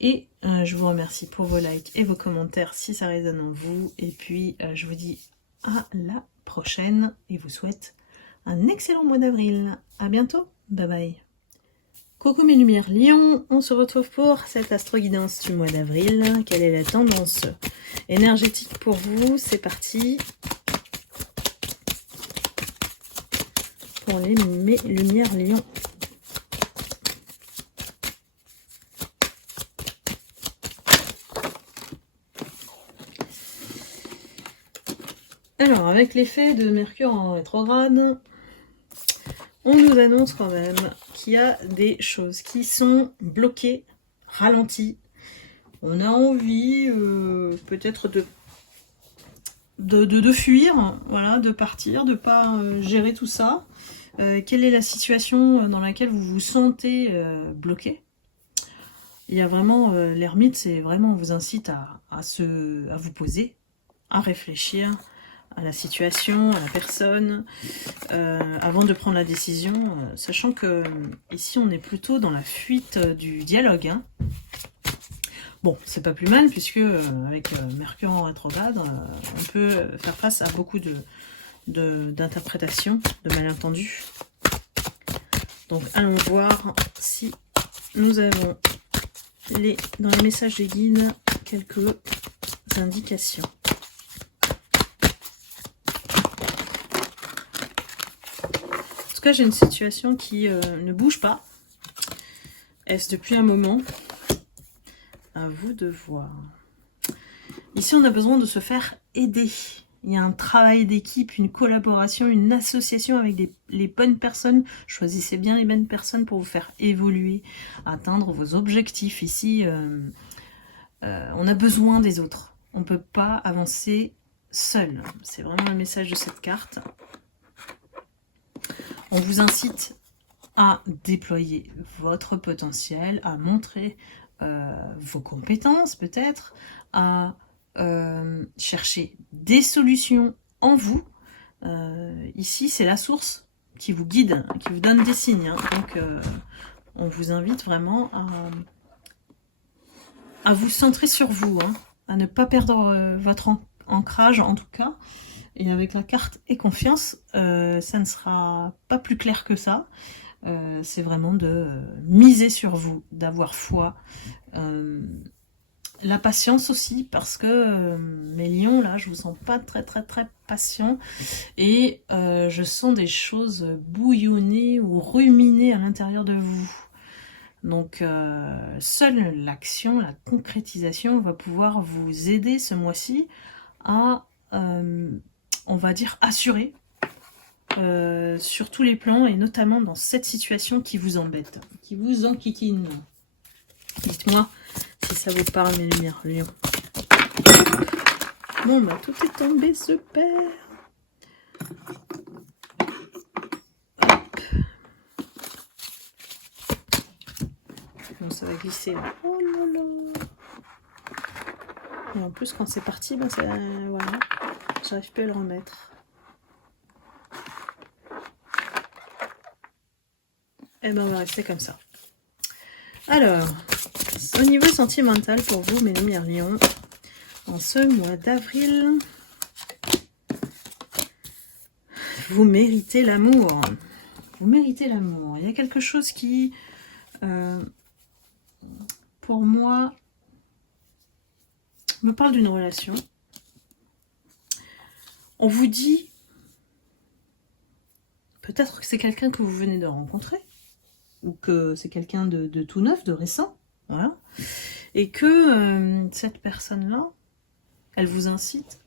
Et je vous remercie pour vos likes et vos commentaires si ça résonne en vous. Et puis, je vous dis à la prochaine et vous souhaite un excellent mois d'avril. À bientôt, bye bye. Coucou mes lumières lions, on se retrouve pour cette astro-guidance du mois d'avril. Quelle est la tendance énergétique pour vous? C'est parti pour les lumières lions. Alors, avec l'effet de Mercure en rétrograde, on nous annonce quand même qu'il y a des choses qui sont bloquées, ralenties. On a envie peut-être de fuir, voilà, de partir, de pas gérer tout ça. Quelle est la situation dans laquelle vous vous sentez bloqué? Il y a vraiment, l'ermite, c'est vraiment, on vous incite à vous poser, à réfléchir à la situation, à la personne, avant de prendre la décision, sachant que ici on est plutôt dans la fuite du dialogue. Hein. Bon, c'est pas plus mal, puisque avec Mercure en rétrograde, on peut faire face à beaucoup d'interprétations, de malentendus. Donc allons voir si nous avons dans les messages des guides quelques indications. En tout cas, j'ai une situation qui ne bouge pas. Est-ce depuis un moment? À vous de voir. Ici, on a besoin de se faire aider. Il y a un travail d'équipe, une collaboration, une association avec les bonnes personnes. Choisissez bien les bonnes personnes pour vous faire évoluer, atteindre vos objectifs. Ici, on a besoin des autres. On ne peut pas avancer seul. C'est vraiment le message de cette carte. On vous incite à déployer votre potentiel, à montrer vos compétences peut-être, à chercher des solutions en vous. Ici, c'est la source qui vous guide, qui vous donne des signes. Hein. Donc, on vous invite vraiment à vous centrer sur vous, hein, à ne pas perdre votre ancrage en tout cas. Et avec la carte et confiance, ça ne sera pas plus clair que ça. C'est vraiment de miser sur vous, d'avoir foi. La patience aussi, parce que mes lions, là, je vous sens pas très patient. Et je sens des choses bouillonner ou ruminer à l'intérieur de vous. Donc, seule l'action, la concrétisation va pouvoir vous aider ce mois-ci à, on va dire, assurer sur tous les plans, et notamment dans cette situation qui vous embête, qui vous enquiquine. Dites-moi si ça vous parle, mes lumières lions. Bon, bah tout est tombé, super. Hop. Bon, ça va glisser là. Oh là là. Et en plus, quand c'est parti, bah, voilà, j'arrive pas à le remettre. Et ben on va rester comme ça. Alors, au niveau sentimental pour vous, mes lumières lions, en ce mois d'avril, vous méritez l'amour. Vous méritez l'amour. Il y a quelque chose qui, pour moi, me parle d'une relation. On vous dit, peut-être que c'est quelqu'un que vous venez de rencontrer, ou que c'est quelqu'un de tout neuf, de récent, voilà, et que cette personne-là, elle vous incite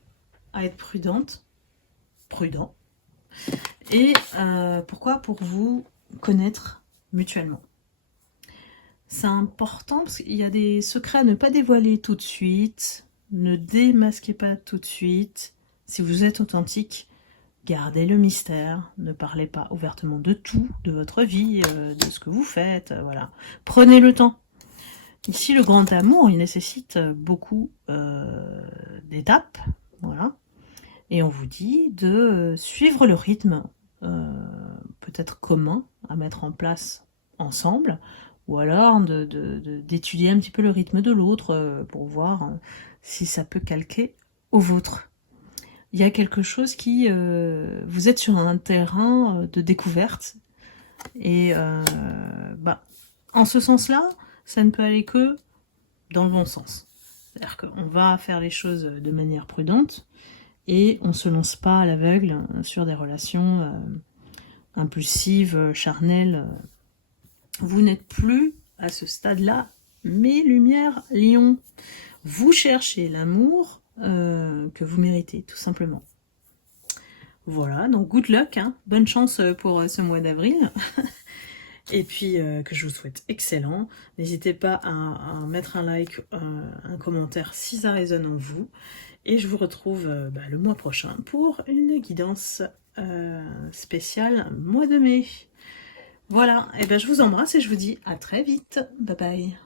à être prudente, prudent, et pourquoi? Pour vous connaître mutuellement. C'est important parce qu'il y a des secrets à ne pas dévoiler tout de suite, ne démasquez pas tout de suite. Si vous êtes authentique, gardez le mystère, ne parlez pas ouvertement de tout, de votre vie, de ce que vous faites, voilà. Prenez le temps. Ici, le grand amour, il nécessite beaucoup d'étapes, voilà. Et on vous dit de suivre le rythme, peut-être commun, à mettre en place ensemble, ou alors d'étudier un petit peu le rythme de l'autre pour voir si ça peut calquer au vôtre. il y a quelque chose qui... vous êtes sur un terrain de découverte. Et en ce sens-là, ça ne peut aller que dans le bon sens. C'est-à-dire qu'on va faire les choses de manière prudente et on ne se lance pas à l'aveugle sur des relations impulsives, charnelles. Vous n'êtes plus à ce stade-là. Mes lumières lions, vous cherchez l'amour que vous méritez, tout simplement. Voilà, donc good luck, hein. Bonne chance pour ce mois d'avril. Et puis que je vous souhaite excellent. N'hésitez pas à mettre un like, un commentaire si ça résonne en vous. Et je vous retrouve le mois prochain pour une guidance spéciale mois de mai. Voilà, et je vous embrasse et je vous dis à très vite. Bye bye.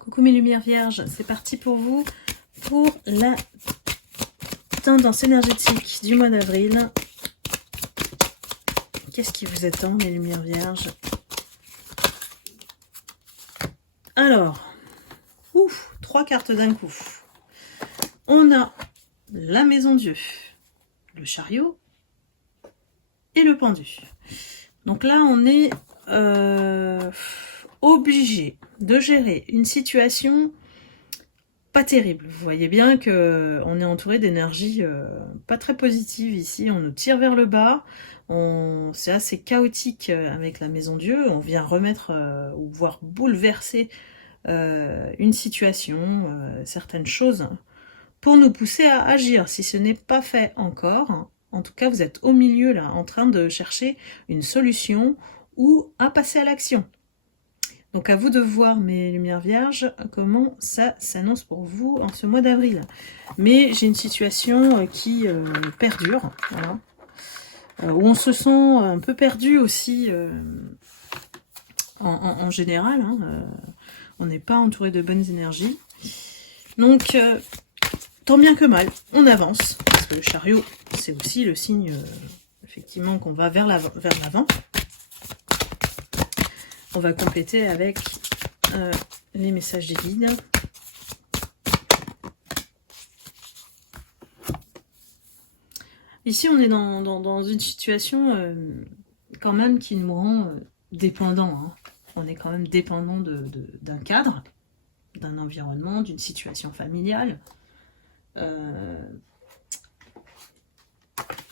Coucou mes lumières vierges, c'est parti pour vous pour la tendance énergétique du mois d'avril. Qu'est-ce qui vous attend, mes lumières vierges? Alors, 3 cartes d'un coup. On a la maison Dieu, le chariot et le pendu. Donc là, on est obligé de gérer une situation pas terrible. Vous voyez bien que on est entouré d'énergie pas très positive ici. On nous tire vers le bas. C'est assez chaotique avec la maison Dieu. On vient remettre ou voire bouleverser une situation, certaines choses, pour nous pousser à agir. Si ce n'est pas fait encore, en tout cas, vous êtes au milieu là, en train de chercher une solution ou à passer à l'action. Donc à vous de voir, mes lumières vierges, comment ça s'annonce pour vous en ce mois d'avril. Mais j'ai une situation qui perdure, voilà, où on se sent un peu perdu aussi en général. Hein, on n'est pas entouré de bonnes énergies. Donc, tant bien que mal, on avance. Parce que le chariot, c'est aussi le signe, effectivement, qu'on va vers l'avant. On va compléter avec les messages des guides. Ici, on est dans une situation quand même qui nous rend dépendants. Hein. On est quand même dépendant d'un cadre, d'un environnement, d'une situation familiale.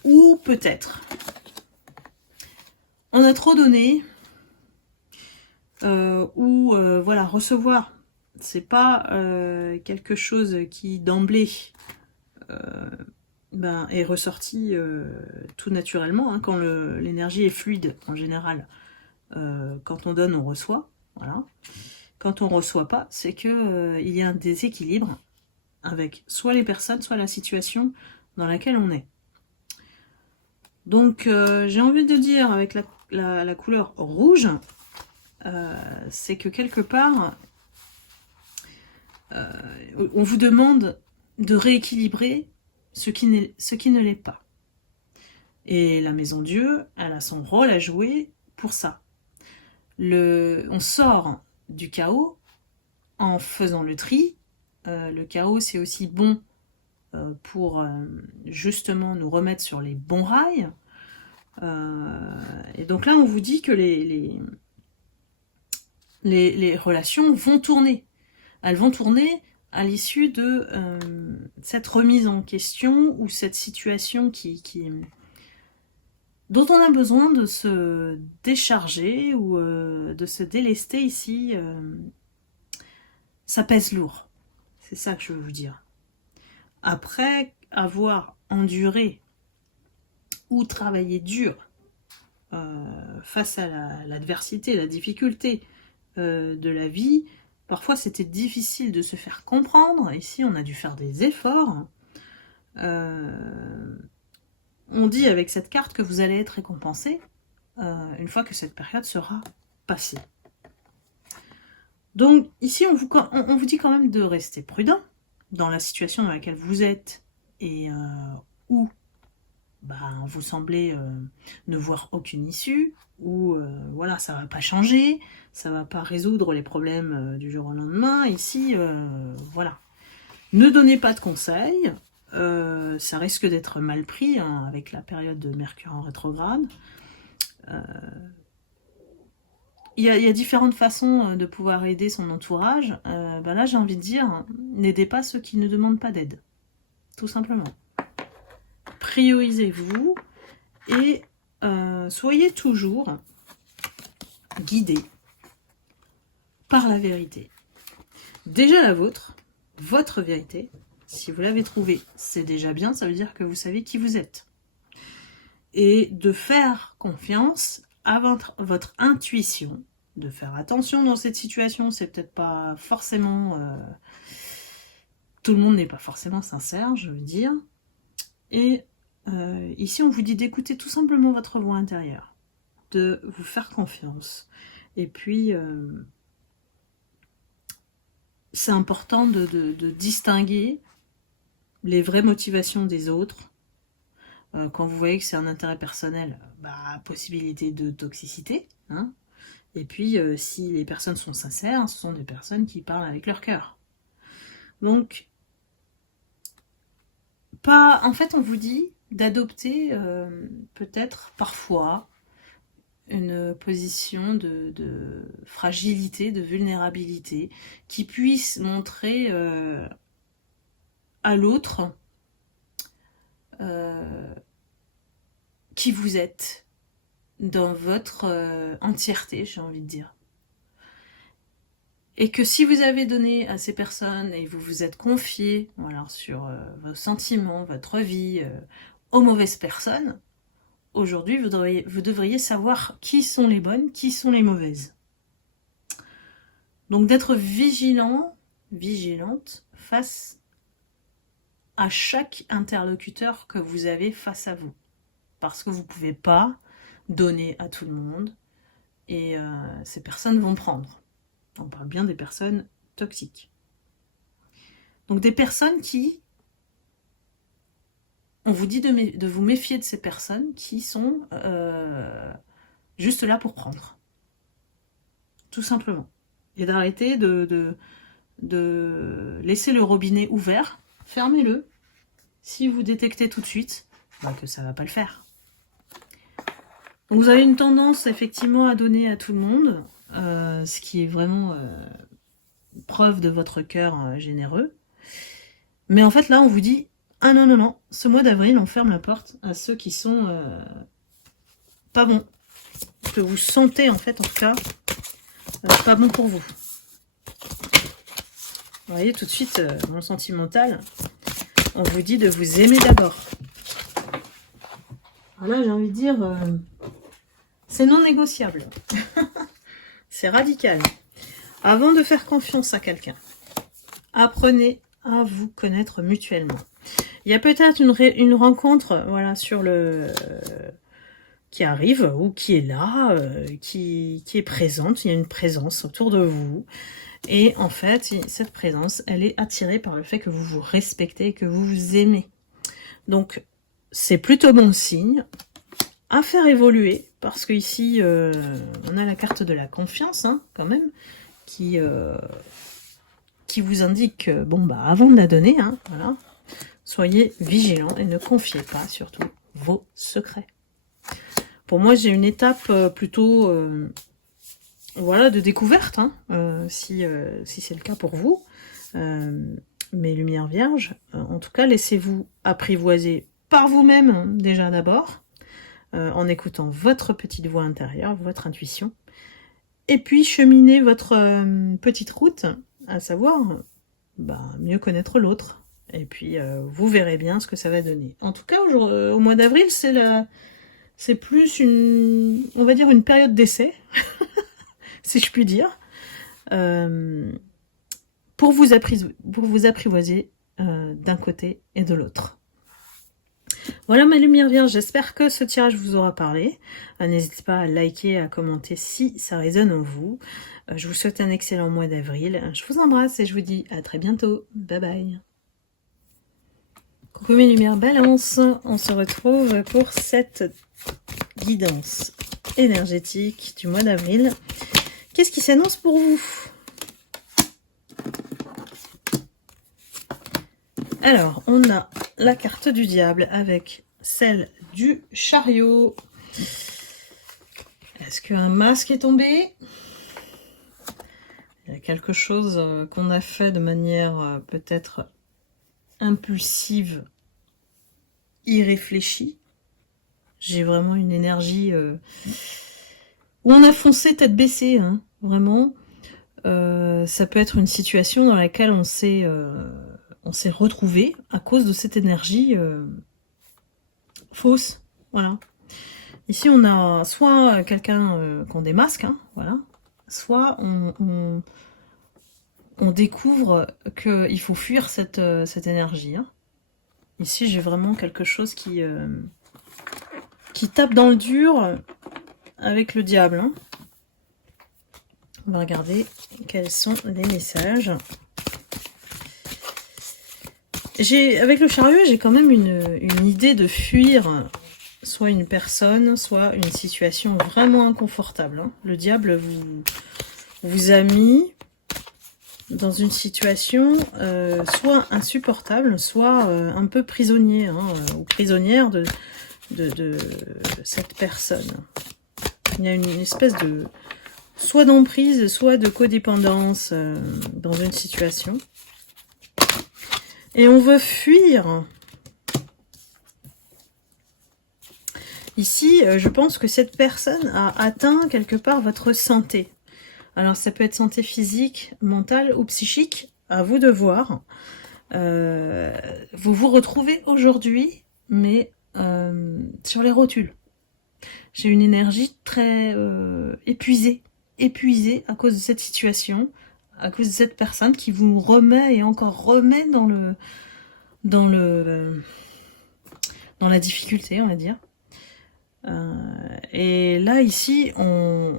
Ou peut-être, on a trop donné, ou voilà, recevoir, c'est pas quelque chose qui d'emblée est ressorti tout naturellement, hein, quand l'énergie est fluide en général. Quand on donne, on reçoit, voilà. Quand on reçoit pas, c'est que il y a un déséquilibre avec soit les personnes, soit la situation dans laquelle on est. Donc j'ai envie de dire avec la couleur rouge, c'est que quelque part on vous demande de rééquilibrer ce qui ne l'est pas. Et la maison Dieu, elle a son rôle à jouer pour ça. On sort du chaos en faisant le tri. Le chaos, c'est aussi bon pour justement nous remettre sur les bons rails. Et donc là, on vous dit que les relations vont tourner. Elles vont tourner à l'issue de cette remise en question ou cette situation dont on a besoin de se décharger ou de se délester ici. Ça pèse lourd. C'est ça que je veux vous dire. Après avoir enduré ou travaillé dur face à l'adversité, la difficulté de la vie, parfois c'était difficile de se faire comprendre. Ici, on a dû faire des efforts. On dit avec cette carte que vous allez être récompensé une fois que cette période sera passée. Donc ici, on vous dit quand même de rester prudent dans la situation dans laquelle vous êtes et où vous semblez ne voir aucune issue, ou voilà, ça va pas changer, ça va pas résoudre les problèmes du jour au lendemain. Ici, voilà. Ne donnez pas de conseils, ça risque d'être mal pris hein, avec la période de Mercure en rétrograde. Il y a différentes façons de pouvoir aider son entourage. Ben là, j'ai envie de dire, n'aidez pas ceux qui ne demandent pas d'aide. Tout simplement. Priorisez-vous et soyez toujours guidés par la vérité. Déjà la vôtre, votre vérité, si vous l'avez trouvée, c'est déjà bien, ça veut dire que vous savez qui vous êtes. Et de faire confiance à votre intuition, de faire attention dans cette situation, c'est peut-être pas forcément... tout le monde n'est pas forcément sincère, je veux dire. Et ici, on vous dit d'écouter tout simplement votre voix intérieure, de vous faire confiance. Et puis... c'est important de distinguer les vraies motivations des autres. Quand vous voyez que c'est un intérêt personnel, bah, possibilité de toxicité. Hein. Et puis, si les personnes sont sincères, ce sont des personnes qui parlent avec leur cœur. Donc, en fait, on vous dit d'adopter peut-être parfois une position de fragilité, de vulnérabilité, qui puisse montrer à l'autre qui vous êtes dans votre entièreté, j'ai envie de dire. Et que si vous avez donné à ces personnes et vous vous êtes confié voilà, sur vos sentiments, votre vie, aux mauvaises personnes, aujourd'hui, vous devriez savoir qui sont les bonnes, qui sont les mauvaises. Donc d'être vigilant, vigilante face à chaque interlocuteur que vous avez face à vous. Parce que vous ne pouvez pas donner à tout le monde et ces personnes vont prendre. On parle bien des personnes toxiques. Donc des personnes qui... On vous dit de vous méfier de ces personnes qui sont juste là pour prendre. Tout simplement. Et d'arrêter de laisser le robinet ouvert. Fermez-le. Si vous détectez tout de suite bah que ça ne va pas le faire. Donc vous avez une tendance effectivement à donner à tout le monde, ce qui est vraiment preuve de votre cœur généreux. Mais en fait là on vous dit ah non, non, non, ce mois d'avril, on ferme la porte à ceux qui sont pas bons. Que vous sentez, en fait, en tout cas, pas bon pour vous. Vous voyez, tout de suite, mon sentimental, on vous dit de vous aimer d'abord. Alors là, j'ai envie de dire, c'est non négociable. C'est radical. Avant de faire confiance à quelqu'un, apprenez à vous connaître mutuellement. Il y a peut-être une rencontre voilà, sur qui arrive ou qui est là, qui est présente. Il y a une présence autour de vous. Et en fait, cette présence, elle est attirée par le fait que vous vous respectez, que vous vous aimez. Donc, c'est plutôt bon signe à faire évoluer. Parce qu'ici, on a la carte de la confiance, hein, quand même, qui vous indique, bon, bah, avant de la donner, hein, voilà, soyez vigilants et ne confiez pas, surtout, vos secrets. Pour moi, j'ai une étape plutôt voilà, de découverte, hein, si c'est le cas pour vous. Mes lumières vierges, en tout cas, laissez-vous apprivoiser par vous-même, hein, déjà d'abord, en écoutant votre petite voix intérieure, votre intuition. Et puis, cheminez votre petite route, à savoir bah, mieux connaître l'autre. Et puis, vous verrez bien ce que ça va donner. En tout cas, au mois d'avril, c'est plus on va dire une période d'essai, si je puis dire, pour vous apprivoiser d'un côté et de l'autre. Voilà ma lumière vierge, j'espère que ce tirage vous aura parlé. N'hésitez pas à liker, à commenter si ça résonne en vous. Je vous souhaite un excellent mois d'avril. Je vous embrasse et je vous dis à très bientôt. Bye bye. Coucou mes lumières balance, on se retrouve pour cette guidance énergétique du mois d'avril. Qu'est-ce qui s'annonce pour vous? Alors, on a la carte du diable avec celle du chariot. Est-ce qu'un masque est tombé? Il y a quelque chose qu'on a fait de manière peut-être impulsive, irréfléchie. J'ai vraiment une énergie où on a foncé tête baissée, hein, vraiment. Ça peut être une situation dans laquelle on s'est retrouvé à cause de cette énergie fausse. Voilà. Ici, on a soit quelqu'un qui a des masques, hein, voilà, soit on découvre qu'il faut fuir cette énergie. Hein. Ici, j'ai vraiment quelque chose qui tape dans le dur avec le diable. Hein. On va regarder quels sont les messages. Avec le chariot, j'ai quand même une idée de fuir soit une personne, soit une situation vraiment inconfortable. Hein. Le diable vous a mis dans une situation soit insupportable, soit un peu prisonnier, hein, ou prisonnière de cette personne. Il y a une espèce de soit d'emprise, soit de codépendance dans une situation. Et on veut fuir. Ici, je pense que cette personne a atteint quelque part votre santé. Alors, ça peut être santé physique, mentale ou psychique, à vous de voir. Vous vous retrouvez aujourd'hui, mais sur les rotules. J'ai une énergie très épuisée à cause de cette situation, à cause de cette personne qui vous remet et encore remet dans la difficulté, on va dire. Et là, ici, on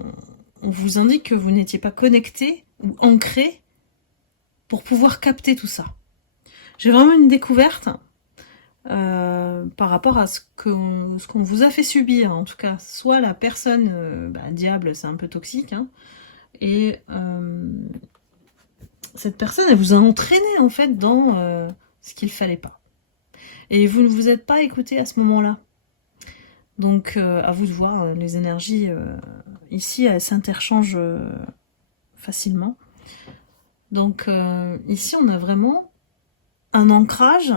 vous indique que vous n'étiez pas connecté ou ancré pour pouvoir capter tout ça. J'ai vraiment une découverte par rapport à ce qu'on vous a fait subir, en tout cas. Soit la personne, diable, c'est un peu toxique, hein, et cette personne, elle vous a entraîné, en fait, dans ce qu'il fallait pas. Et vous ne vous êtes pas écouté à ce moment-là. Donc, à vous de voir, les énergies, ici, elles s'interchangent facilement. Donc, ici, on a vraiment un ancrage.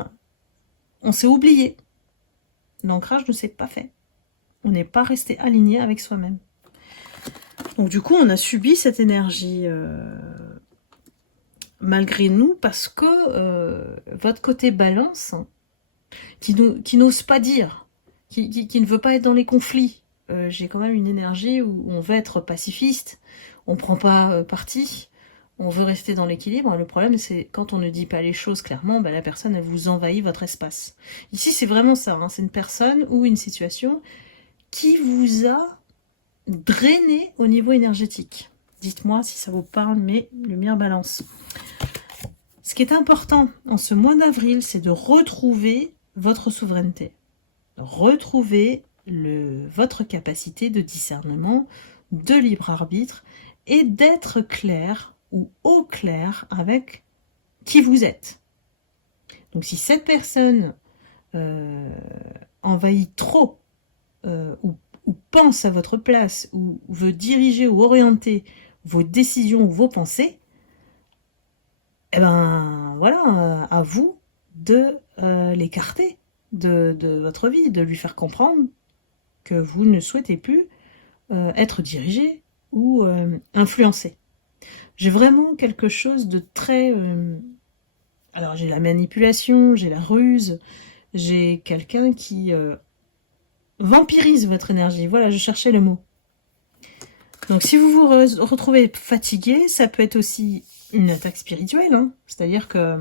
On s'est oublié. L'ancrage ne s'est pas fait. On n'est pas resté aligné avec soi-même. Donc, du coup, on a subi cette énergie malgré nous parce que votre côté balance, qui n'ose pas dire, qui ne veut pas être dans les conflits. J'ai quand même une énergie où on veut être pacifiste, on prend pas parti, on veut rester dans l'équilibre. Le problème, c'est quand on ne dit pas les choses clairement, la personne, elle vous envahit votre espace. Ici, c'est vraiment ça, hein, c'est une personne ou une situation qui vous a drainé au niveau énergétique. Dites-moi si ça vous parle, mais lumière balance. Ce qui est important en ce mois d'avril, c'est de retrouver votre souveraineté. Retrouver votre capacité de discernement, de libre arbitre et d'être clair ou au clair avec qui vous êtes. Donc si cette personne envahit trop ou pense à votre place ou veut diriger ou orienter vos décisions ou vos pensées, eh ben voilà, à vous de l'écarter de votre vie, de lui faire comprendre que vous ne souhaitez plus être dirigé ou influencé. J'ai vraiment quelque chose de très... alors j'ai la manipulation, j'ai la ruse, j'ai quelqu'un qui vampirise votre énergie. Voilà, je cherchais le mot. Donc si vous vous retrouvez fatigué, ça peut être aussi une attaque spirituelle. Hein. C'est-à-dire que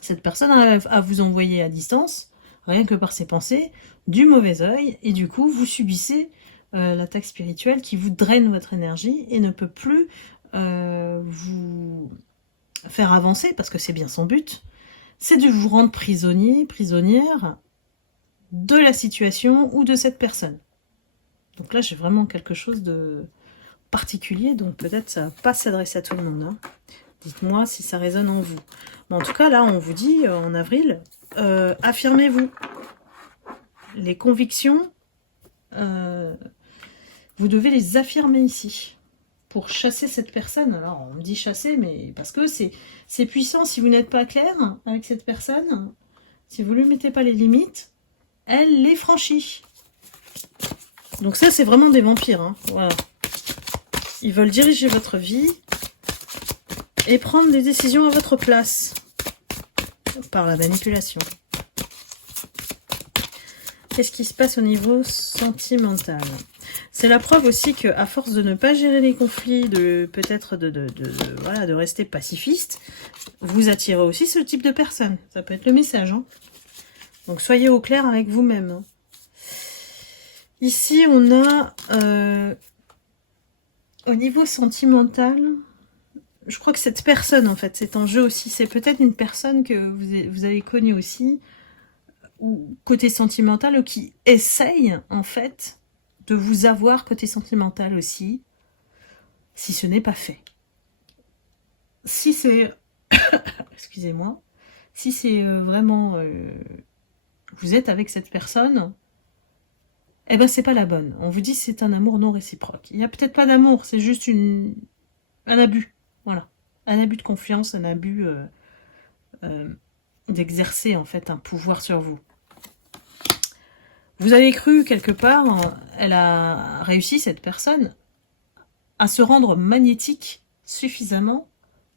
cette personne arrive à vous envoyer à distance, rien que par ses pensées, du mauvais œil, et du coup vous subissez l'attaque spirituelle qui vous draine votre énergie et ne peut plus vous faire avancer, parce que c'est bien son but, c'est de vous rendre prisonnier, prisonnière de la situation ou de cette personne. Donc là, j'ai vraiment quelque chose de particulier, donc peut-être ça va pas s'adresser à tout le monde. Hein. Dites-moi si ça résonne en vous. Mais en tout cas, là, on vous dit, en avril, affirmez-vous. Les convictions, vous devez les affirmer ici. Pour chasser cette personne. Alors, on me dit chasser, mais parce que c'est puissant. Si vous n'êtes pas clair avec cette personne, si vous ne lui mettez pas les limites, elle les franchit. Donc ça, c'est vraiment des vampires. Hein. Voilà. Ils veulent diriger votre vie et prendre des décisions à votre place par la manipulation. Qu'est-ce qui se passe au niveau sentimental? C'est la preuve aussi qu'à force de ne pas gérer les conflits, peut-être voilà, de rester pacifiste, vous attirez aussi ce type de personne. Ça peut être le message. Hein. Donc soyez au clair avec vous-même. Hein. Ici, on a au niveau sentimental, je crois que cette personne, en fait, c'est en jeu aussi. C'est peut-être une personne que vous avez connue aussi, ou côté sentimental, ou qui essaye, en fait, de vous avoir côté sentimental aussi, si ce n'est pas fait. Si c'est... Excusez-moi. Si c'est vraiment... vous êtes avec cette personne, eh ben c'est pas la bonne. On vous dit que c'est un amour non réciproque. Il n'y a peut-être pas d'amour, c'est juste un abus. Voilà. Un abus de confiance, un abus d'exercer en fait un pouvoir sur vous. Vous avez cru quelque part, elle a réussi, cette personne, à se rendre magnétique suffisamment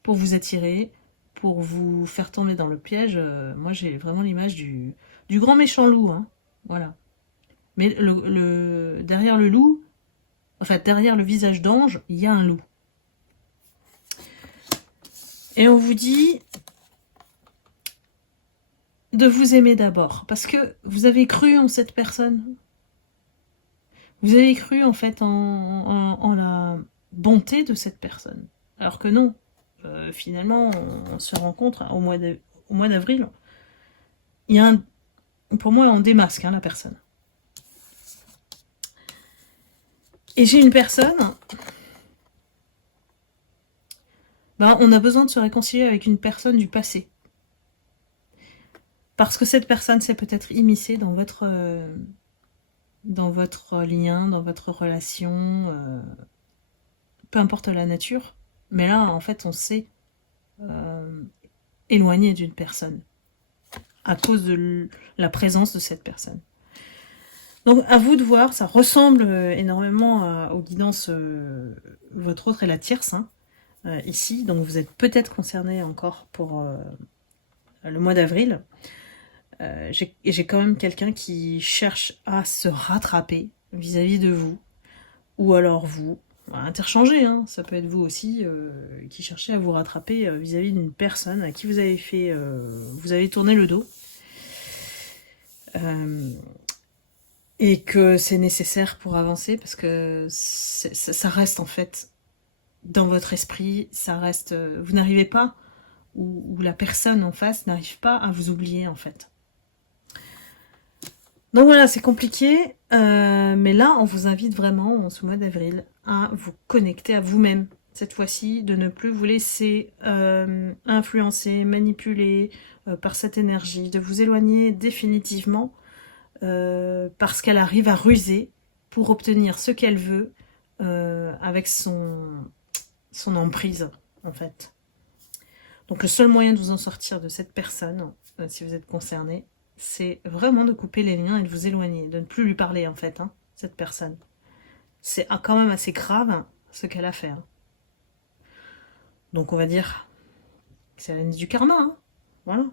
pour vous attirer, pour vous faire tomber dans le piège. Moi, j'ai vraiment l'image du grand méchant loup. Hein. Voilà. Mais derrière le loup, enfin, derrière le visage d'ange, il y a un loup. Et on vous dit de vous aimer d'abord, parce que vous avez cru en cette personne. Vous avez cru, en fait, en la bonté de cette personne. Alors que non. Finalement, on se rencontre au mois d'avril. Il y a pour moi, on démasque la personne. Et j'ai une personne... on a besoin de se réconcilier avec une personne du passé. Parce que cette personne s'est peut-être immiscée dans votre lien, dans votre relation, peu importe la nature. Mais là, en fait, on s'est éloigné d'une personne à cause de la présence de cette personne. Donc, à vous de voir, ça ressemble énormément aux guidances. Votre autre est la tierce, ici. Donc, vous êtes peut-être concerné encore pour le mois d'avril. J'ai quand même quelqu'un qui cherche à se rattraper vis-à-vis de vous. Ou alors vous, interchanger, ça peut être vous aussi, qui cherchez à vous rattraper vis-à-vis d'une personne à qui vous avez tourné le dos. Et que c'est nécessaire pour avancer, parce que ça reste en fait dans votre esprit, ça reste, vous n'arrivez pas, ou la personne en face n'arrive pas à vous oublier en fait. Donc voilà, c'est compliqué, mais là on vous invite vraiment en ce mois d'avril à vous connecter à vous-même. Cette fois-ci, de ne plus vous laisser influencer, manipuler par cette énergie, de vous éloigner définitivement parce qu'elle arrive à ruser pour obtenir ce qu'elle veut avec son emprise, en fait. Donc le seul moyen de vous en sortir de cette personne, si vous êtes concerné, c'est vraiment de couper les liens et de vous éloigner, de ne plus lui parler, en fait, cette personne. C'est quand même assez grave ce qu'elle a fait. Donc on va dire que c'est l'année du karma, voilà.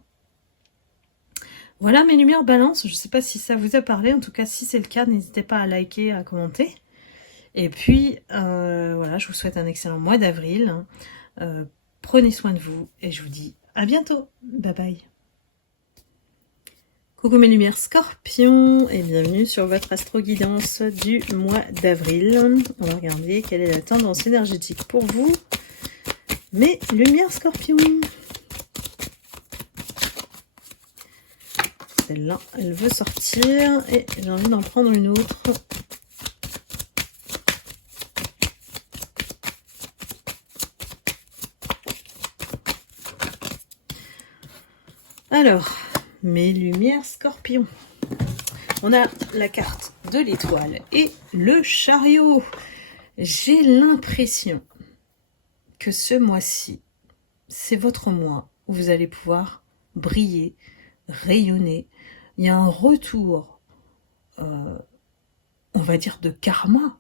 Voilà mes lumières balance, je ne sais pas si ça vous a parlé, en tout cas si c'est le cas, n'hésitez pas à liker, à commenter. Et puis voilà, je vous souhaite un excellent mois d'avril, prenez soin de vous et je vous dis à bientôt, bye bye. Coucou mes lumières scorpions et bienvenue sur votre astro-guidance du mois d'avril. On va regarder quelle est la tendance énergétique pour vous, mes lumières scorpions. Celle-là, elle veut sortir et j'ai envie d'en prendre une autre. Alors, mes lumières scorpions. On a la carte de l'étoile et le chariot. J'ai l'impression que ce mois-ci, c'est votre mois où vous allez pouvoir briller, rayonner. Il y a un retour, on va dire, de karma,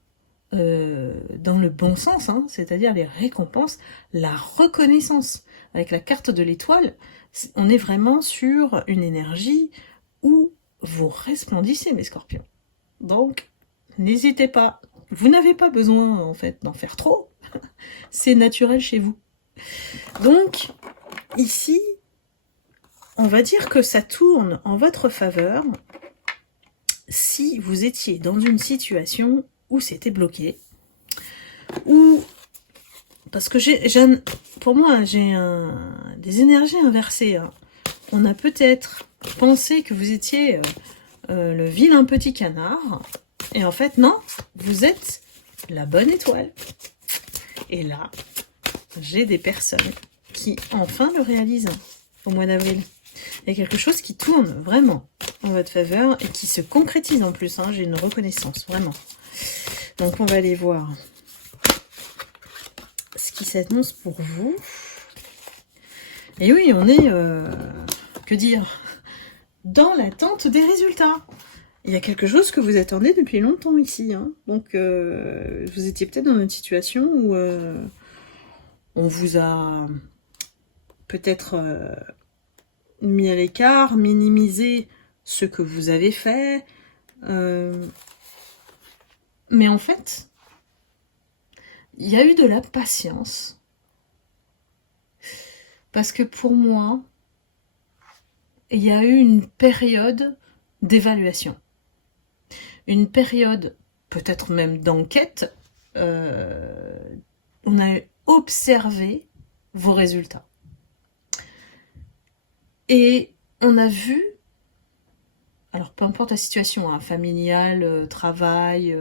dans le bon sens, hein, c'est-à-dire les récompenses, la reconnaissance. Avec la carte de l'étoile, on est vraiment sur une énergie où vous resplendissez, mes scorpions. Donc, n'hésitez pas. Vous n'avez pas besoin, en fait, d'en faire trop. C'est naturel chez vous. Donc, ici, on va dire que ça tourne en votre faveur si vous étiez dans une situation où c'était bloqué, ou parce que pour moi, j'ai des énergies inversées. Hein. On a peut-être pensé que vous étiez le vilain petit canard, et en fait, non, vous êtes la bonne étoile. Et là, j'ai des personnes qui enfin le réalisent au mois d'avril. Il y a quelque chose qui tourne vraiment en votre faveur et qui se concrétise en plus. Hein. J'ai une reconnaissance, vraiment. Donc, on va aller voir ce qui s'annonce pour vous. Et oui, on est, que dire, dans l'attente des résultats. Il y a quelque chose que vous attendez depuis longtemps ici. Hein. Donc, vous étiez peut-être dans une situation où on vous a peut-être mis à l'écart, minimisé ce que vous avez fait. Mais en fait, il y a eu de la patience. Parce que pour moi, il y a eu une période d'évaluation. Une période peut-être même d'enquête. On a observé vos résultats. Et on a vu, alors peu importe la situation, hein, familiale, travail,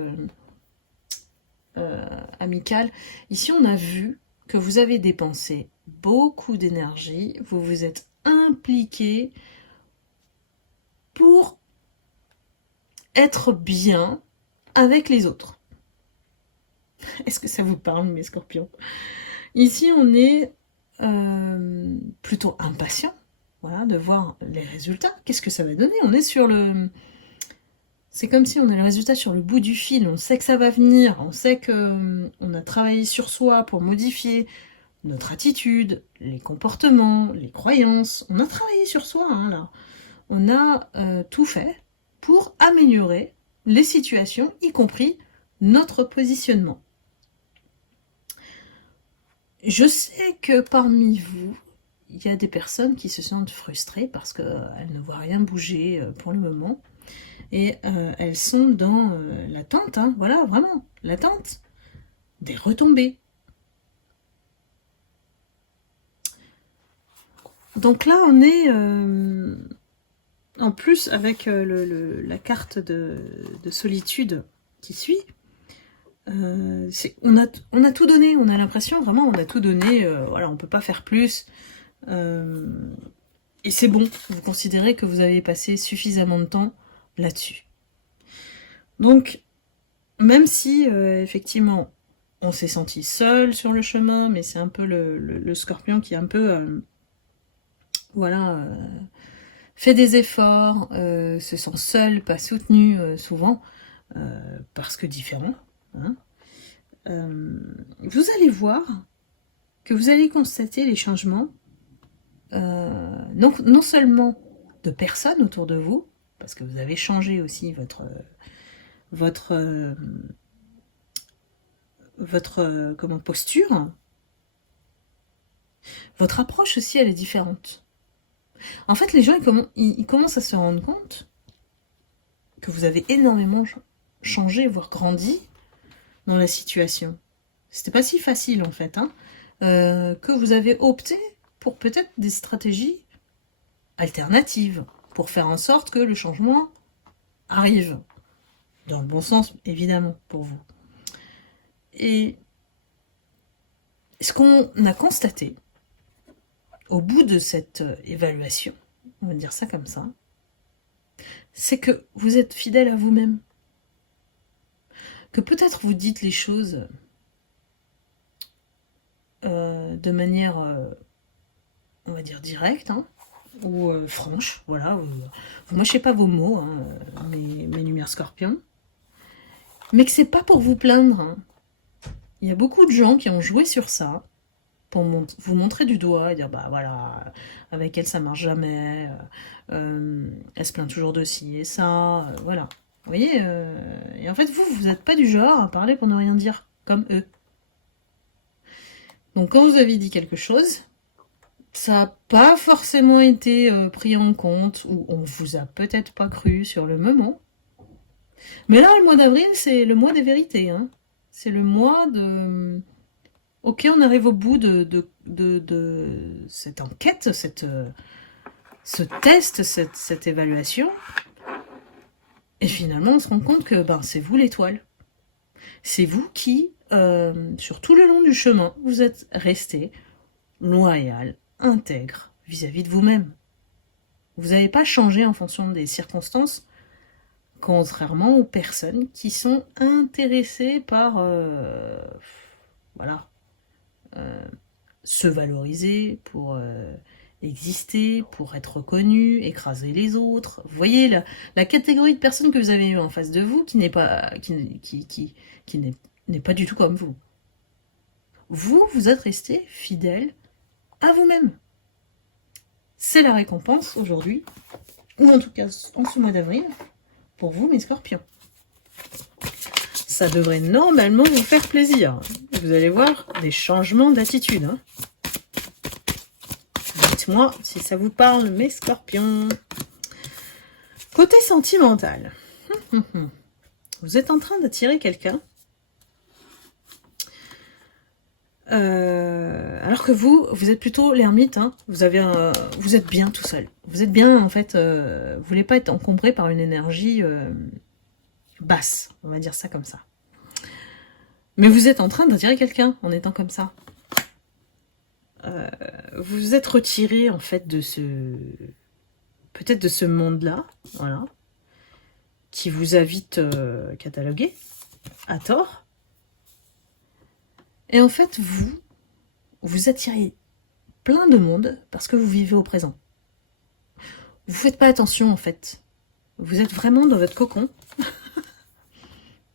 amicale, ici on a vu que vous avez dépensé beaucoup d'énergie, vous vous êtes impliqué pour être bien avec les autres. Est-ce que ça vous parle, mes scorpions? Ici, on est plutôt impatient, voilà, de voir les résultats. Qu'est-ce que ça va donner? On est sur le... C'est comme si on a le résultat sur le bout du fil. On sait que ça va venir. On sait que on a travaillé sur soi pour modifier notre attitude, les comportements, les croyances. On a travaillé sur soi, hein, là. On a tout fait pour améliorer les situations, y compris notre positionnement. Je sais que parmi vous, il y a des personnes qui se sentent frustrées parce qu'elles ne voient rien bouger pour le moment. Et elles sont dans l'attente, hein, voilà, vraiment, l'attente des retombées. Donc là, on est en plus avec la carte de solitude qui suit. On a tout donné, on a l'impression vraiment on a tout donné, voilà, on peut pas faire plus. Et c'est bon, vous considérez que vous avez passé suffisamment de temps là-dessus. Donc, même si effectivement on s'est senti seul sur le chemin, mais c'est un peu le scorpion qui est un peu voilà, fait des efforts, se sent seul, pas soutenu souvent, parce que différent. Hein. Vous allez voir que vous allez constater les changements, non seulement de personnes autour de vous, parce que vous avez changé aussi votre posture, votre approche aussi elle est différente. En fait, les gens ils commencent à se rendre compte que vous avez énormément changé, voire grandi dans la situation. C'était pas si facile en fait, hein, que vous avez opté pour peut-être des stratégies alternatives pour faire en sorte que le changement arrive dans le bon sens, évidemment, pour vous. Et ce qu'on a constaté au bout de cette évaluation, on va dire ça comme ça, c'est que vous êtes fidèle à vous-même. Que peut-être vous dites les choses de manière, on va dire, directe, hein, ou franche, voilà. Vous mâchez pas vos mots, hein, mes lumières scorpions. Mais que c'est pas pour vous plaindre. Hein. Il y a beaucoup de gens qui ont joué sur ça, pour vous montrer du doigt et dire bah voilà, avec elle ça marche jamais, elle se plaint toujours de ci et ça, voilà. Vous voyez, et en fait vous n'êtes pas du genre à parler pour ne rien dire, comme eux. Donc quand vous avez dit quelque chose, ça n'a pas forcément été pris en compte, ou on vous a peut-être pas cru sur le moment. Mais là, le mois d'avril, c'est le mois des vérités. Hein. C'est le mois de... Ok, on arrive au bout de cette enquête, ce test, cette évaluation. Et finalement, on se rend compte que ben, c'est vous l'étoile. C'est vous qui, sur tout le long du chemin, vous êtes resté loyal, intègre vis-à-vis de vous-même. Vous n'avez pas changé en fonction des circonstances, contrairement aux personnes qui sont intéressées par voilà, se valoriser, pour exister, pour être reconnu, écraser les autres. Vous voyez la catégorie de personnes que vous avez eu en face de vous qui n'est pas, n'est pas du tout comme vous. Vous êtes resté fidèle à vous-même. C'est la récompense aujourd'hui, ou en tout cas en ce mois d'avril, pour vous mes scorpions. Ça devrait normalement vous faire plaisir. Vous allez voir des changements d'attitude. Hein. Dites-moi si ça vous parle, mes scorpions. Côté sentimental. Vous êtes en train d'attirer quelqu'un. Alors que vous êtes plutôt l'ermite. Hein. Vous êtes bien tout seul. Vous êtes bien, en fait. Vous voulez pas être encombré par une énergie basse. On va dire ça comme ça. Mais vous êtes en train d'attirer quelqu'un en étant comme ça. Vous vous êtes retiré en fait de peut-être de ce monde-là, voilà, qui vous a vite catalogué, à tort. Et en fait, vous attirez plein de monde parce que vous vivez au présent. Vous faites pas attention en fait. Vous êtes vraiment dans votre cocon.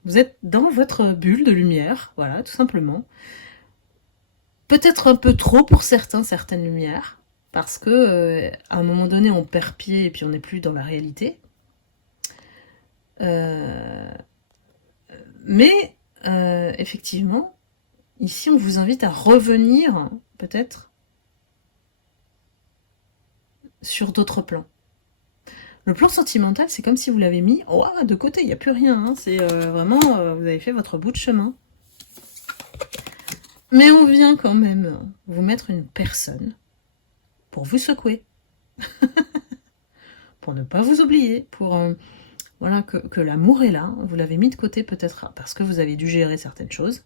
Vous êtes dans votre bulle de lumière, voilà, tout simplement. Peut-être un peu trop pour certaines lumières, parce que à un moment donné, on perd pied et puis on n'est plus dans la réalité. Mais effectivement, ici, on vous invite à revenir, peut-être, sur d'autres plans. Le plan sentimental, c'est comme si vous l'avez mis de côté, il n'y a plus rien. Hein. C'est vraiment, vous avez fait votre bout de chemin. Mais on vient quand même vous mettre une personne pour vous secouer. Pour ne pas vous oublier, pour voilà, que l'amour est là. Vous l'avez mis de côté peut-être parce que vous avez dû gérer certaines choses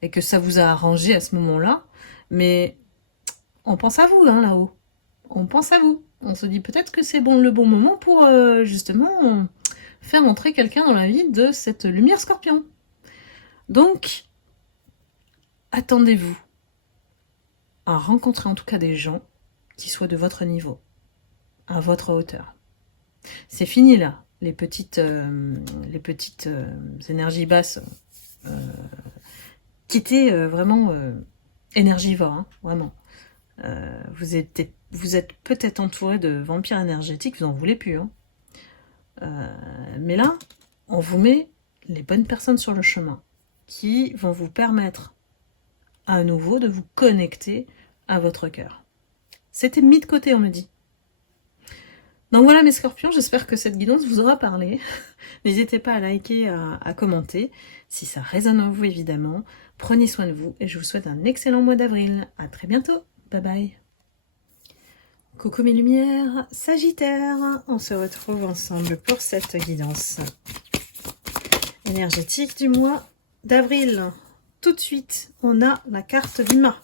et que ça vous a arrangé à ce moment-là. Mais on pense à vous, hein, là-haut. On pense à vous. On se dit peut-être que c'est le bon moment pour justement faire entrer quelqu'un dans la vie de cette lumière scorpion. Donc, attendez-vous à rencontrer en tout cas des gens qui soient de votre niveau, à votre hauteur. C'est fini là, les petites énergies basses qui étaient vraiment énergivores, hein, vraiment. Vous êtes peut-être entouré de vampires énergétiques, vous n'en voulez plus. Hein. Mais là, on vous met les bonnes personnes sur le chemin qui vont vous permettre à nouveau de vous connecter à votre cœur. C'était mis de côté, on me dit. Donc voilà mes scorpions, j'espère que cette guidance vous aura parlé. N'hésitez pas à liker, à commenter, si ça résonne en vous évidemment. Prenez soin de vous et je vous souhaite un excellent mois d'avril. À très bientôt, bye bye. Coucou mes lumières, Sagittaire, on se retrouve ensemble pour cette guidance énergétique du mois d'avril. Tout de suite, on a la carte du mât.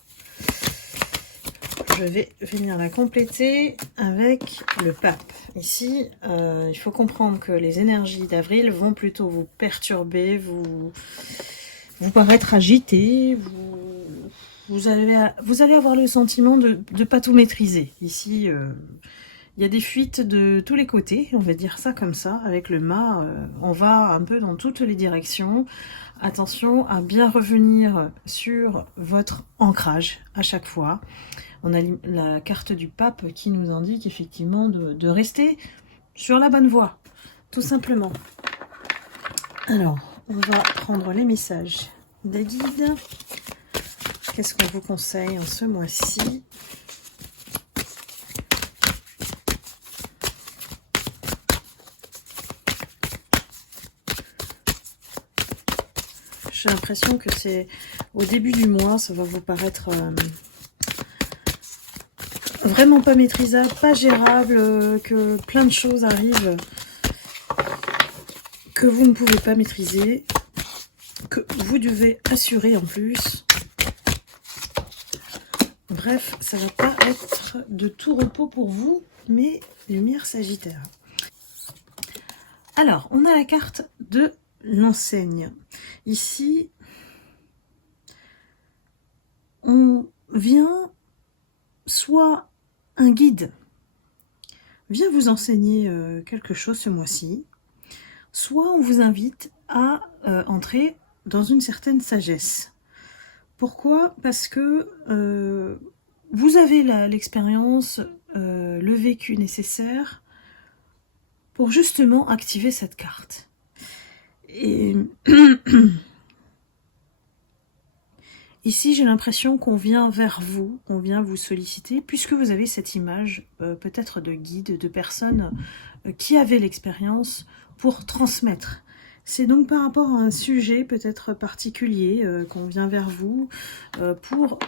je vais venir la compléter avec le pape. Ici, il faut comprendre que les énergies d'avril vont plutôt vous perturber, vous paraître agité, vous allez avoir le sentiment de ne pas tout maîtriser. Ici, il y a des fuites de tous les côtés, on va dire ça comme ça. Avec le mât, on va un peu dans toutes les directions. Attention à bien revenir sur votre ancrage à chaque fois. On a la carte du pape qui nous indique effectivement de rester sur la bonne voie, tout simplement. Alors, on va prendre les messages des guides. Qu'est-ce qu'on vous conseille en ce mois-ci? J'ai l'impression que c'est au début du mois, ça va vous paraître vraiment pas maîtrisable, pas gérable, que plein de choses arrivent que vous ne pouvez pas maîtriser, que vous devez assurer en plus. Bref, ça va pas être de tout repos pour vous, mais lumière Sagittaire. Alors, on a la carte de l'enseigne. Ici, on vient, soit un guide vient vous enseigner quelque chose ce mois-ci, soit on vous invite à entrer dans une certaine sagesse. Pourquoi? Parce que vous avez l'expérience, le vécu nécessaire pour justement activer cette carte. Et ici, j'ai l'impression qu'on vient vers vous, on vient vous solliciter, puisque vous avez cette image peut-être de guide, de personnes qui avaient l'expérience pour transmettre. C'est donc par rapport à un sujet peut-être particulier qu'on vient vers vous pour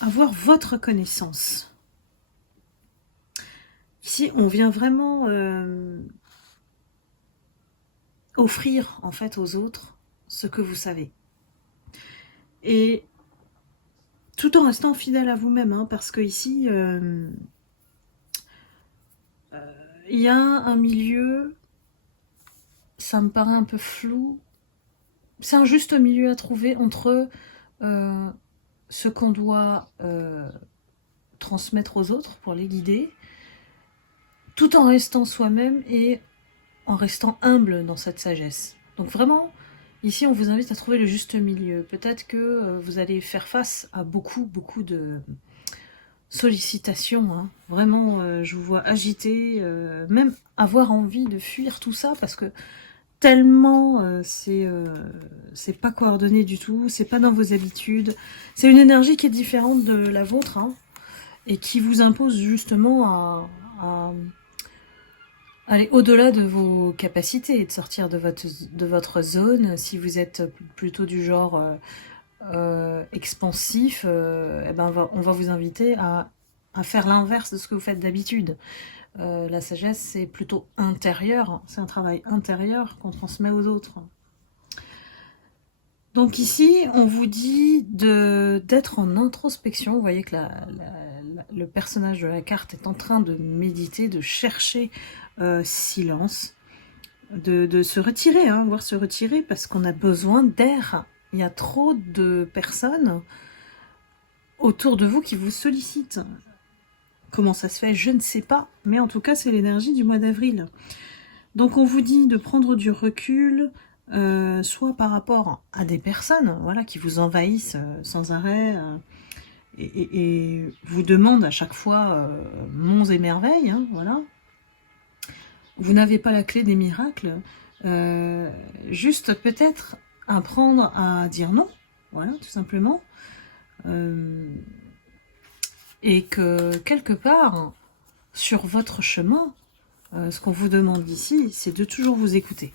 avoir votre connaissance. Ici, on vient vraiment offrir en fait aux autres ce que vous savez. Et tout en restant fidèle à vous-même, hein, parce que ici, il y a un milieu, ça me paraît un peu flou. C'est un juste milieu à trouver entre ce qu'on doit transmettre aux autres pour les guider, tout en restant soi-même et en restant humble dans cette sagesse. Donc vraiment, ici on vous invite à trouver le juste milieu. Peut-être que vous allez faire face à beaucoup de sollicitations. Hein. Vraiment, je vous vois agité, même avoir envie de fuir tout ça parce que tellement c'est pas coordonné du tout, c'est pas dans vos habitudes. C'est une énergie qui est différente de la vôtre hein, et qui vous impose justement à aller au-delà de vos capacités, de sortir de votre zone. Si vous êtes plutôt du genre expansif, eh ben on va vous inviter à faire l'inverse de ce que vous faites d'habitude. La sagesse, c'est plutôt intérieur, c'est un travail intérieur qu'on transmet aux autres. Donc ici, on vous dit d'être en introspection. Vous voyez que le personnage de la carte est en train de méditer, de chercher silence, de se retirer, hein, voire se retirer parce qu'on a besoin d'air. Il y a trop de personnes autour de vous qui vous sollicitent. Comment ça se fait, je ne sais pas, mais en tout cas, c'est l'énergie du mois d'avril. Donc, on vous dit de prendre du recul, soit par rapport à des personnes voilà, qui vous envahissent sans arrêt et vous demandent à chaque fois monts et merveilles, hein, voilà. Vous n'avez pas la clé des miracles, juste peut-être apprendre à dire non, voilà, tout simplement. Et que quelque part, sur votre chemin, ce qu'on vous demande ici, c'est de toujours vous écouter.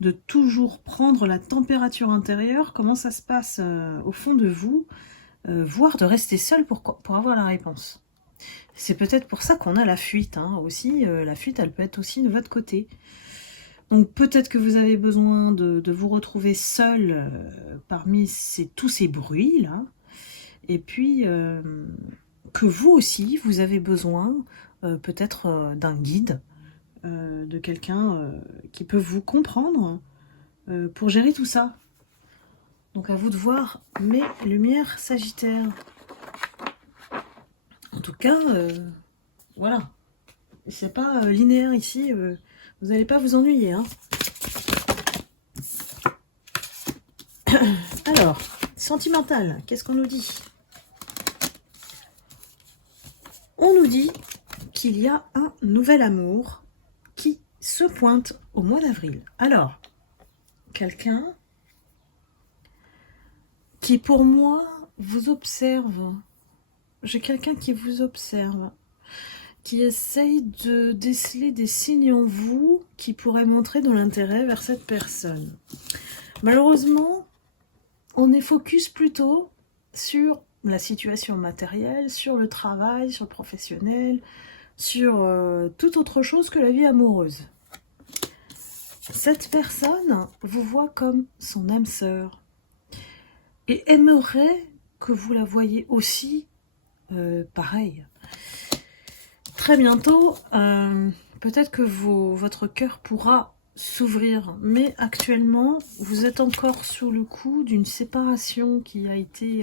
De toujours prendre la température intérieure, comment ça se passe au fond de vous, voire de rester seul pour avoir la réponse. C'est peut-être pour ça qu'on a la fuite, hein, aussi. La fuite, elle peut être aussi de votre côté. Donc peut-être que vous avez besoin de vous retrouver seul parmi tous ces bruits-là. Et puis que vous aussi, vous avez besoin peut-être d'un guide, de quelqu'un qui peut vous comprendre pour gérer tout ça. Donc à vous de voir mes lumières Sagittaire. En tout cas, voilà. C'est pas linéaire ici, vous n'allez pas vous ennuyer. Hein. Alors, sentimental, qu'est-ce qu'on nous dit? On nous dit qu'il y a un nouvel amour qui se pointe au mois d'avril. Alors, quelqu'un qui pour moi vous observe. J'ai quelqu'un qui vous observe, qui essaye de déceler des signes en vous qui pourraient montrer de l'intérêt vers cette personne. Malheureusement, on est focus plutôt sur la situation matérielle, sur le travail, sur le professionnel, sur toute autre chose que la vie amoureuse. Cette personne vous voit comme son âme sœur et aimerait que vous la voyiez aussi pareil. Très bientôt, peut-être que votre cœur pourra s'ouvrir, mais actuellement, vous êtes encore sous le coup d'une séparation qui a été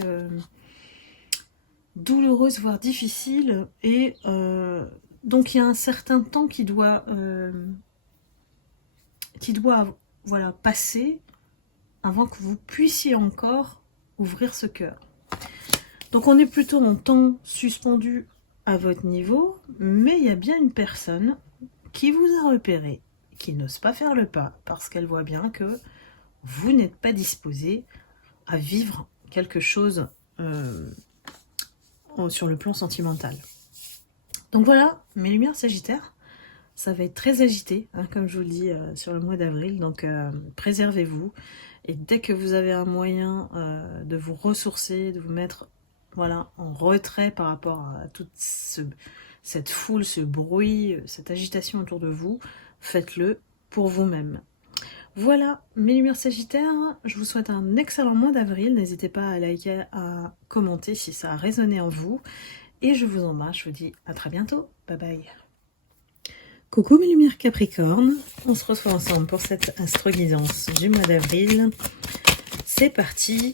douloureuse, voire difficile, et donc il y a un certain temps qui doit voilà, passer avant que vous puissiez encore ouvrir ce cœur. Donc on est plutôt en temps suspendu à votre niveau, mais il y a bien une personne qui vous a repéré, qui n'ose pas faire le pas, parce qu'elle voit bien que vous n'êtes pas disposé à vivre quelque chose sur le plan sentimental. Donc voilà, mes lumières Sagittaires, ça va être très agité, hein, comme je vous le dis, sur le mois d'avril, donc préservez-vous, et dès que vous avez un moyen de vous ressourcer, de vous mettre voilà, en retrait par rapport à toute cette foule, ce bruit, cette agitation autour de vous, faites-le pour vous-même. Voilà, mes lumières Sagittaires, je vous souhaite un excellent mois d'avril, n'hésitez pas à liker, à commenter si ça a résonné en vous, et je vous embrasse, je vous dis à très bientôt, bye bye. Coucou mes lumières Capricorne, on se retrouve ensemble pour cette astro-guidance du mois d'avril. C'est parti.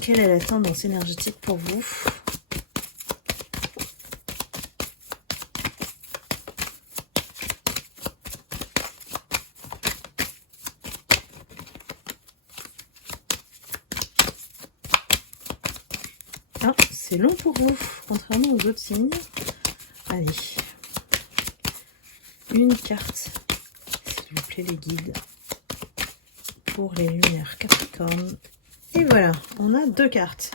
Quelle est la tendance énergétique pour vous? Ah, c'est long pour vous, contrairement aux autres signes. Allez. Une carte, s'il vous plaît les guides, pour les lumières Capricorne. Et voilà, on a deux cartes.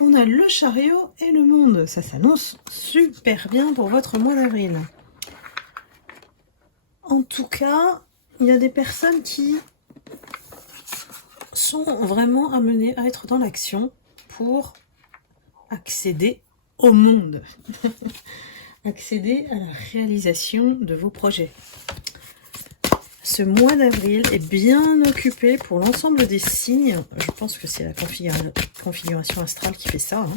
On a le chariot et le monde. Ça s'annonce super bien pour votre mois d'avril. En tout cas, il y a des personnes qui sont vraiment amenées à être dans l'action pour accéder au monde. Accéder à la réalisation de vos projets. Ce mois d'avril est bien occupé pour l'ensemble des signes. Je pense que c'est la configuration astrale qui fait ça. Hein.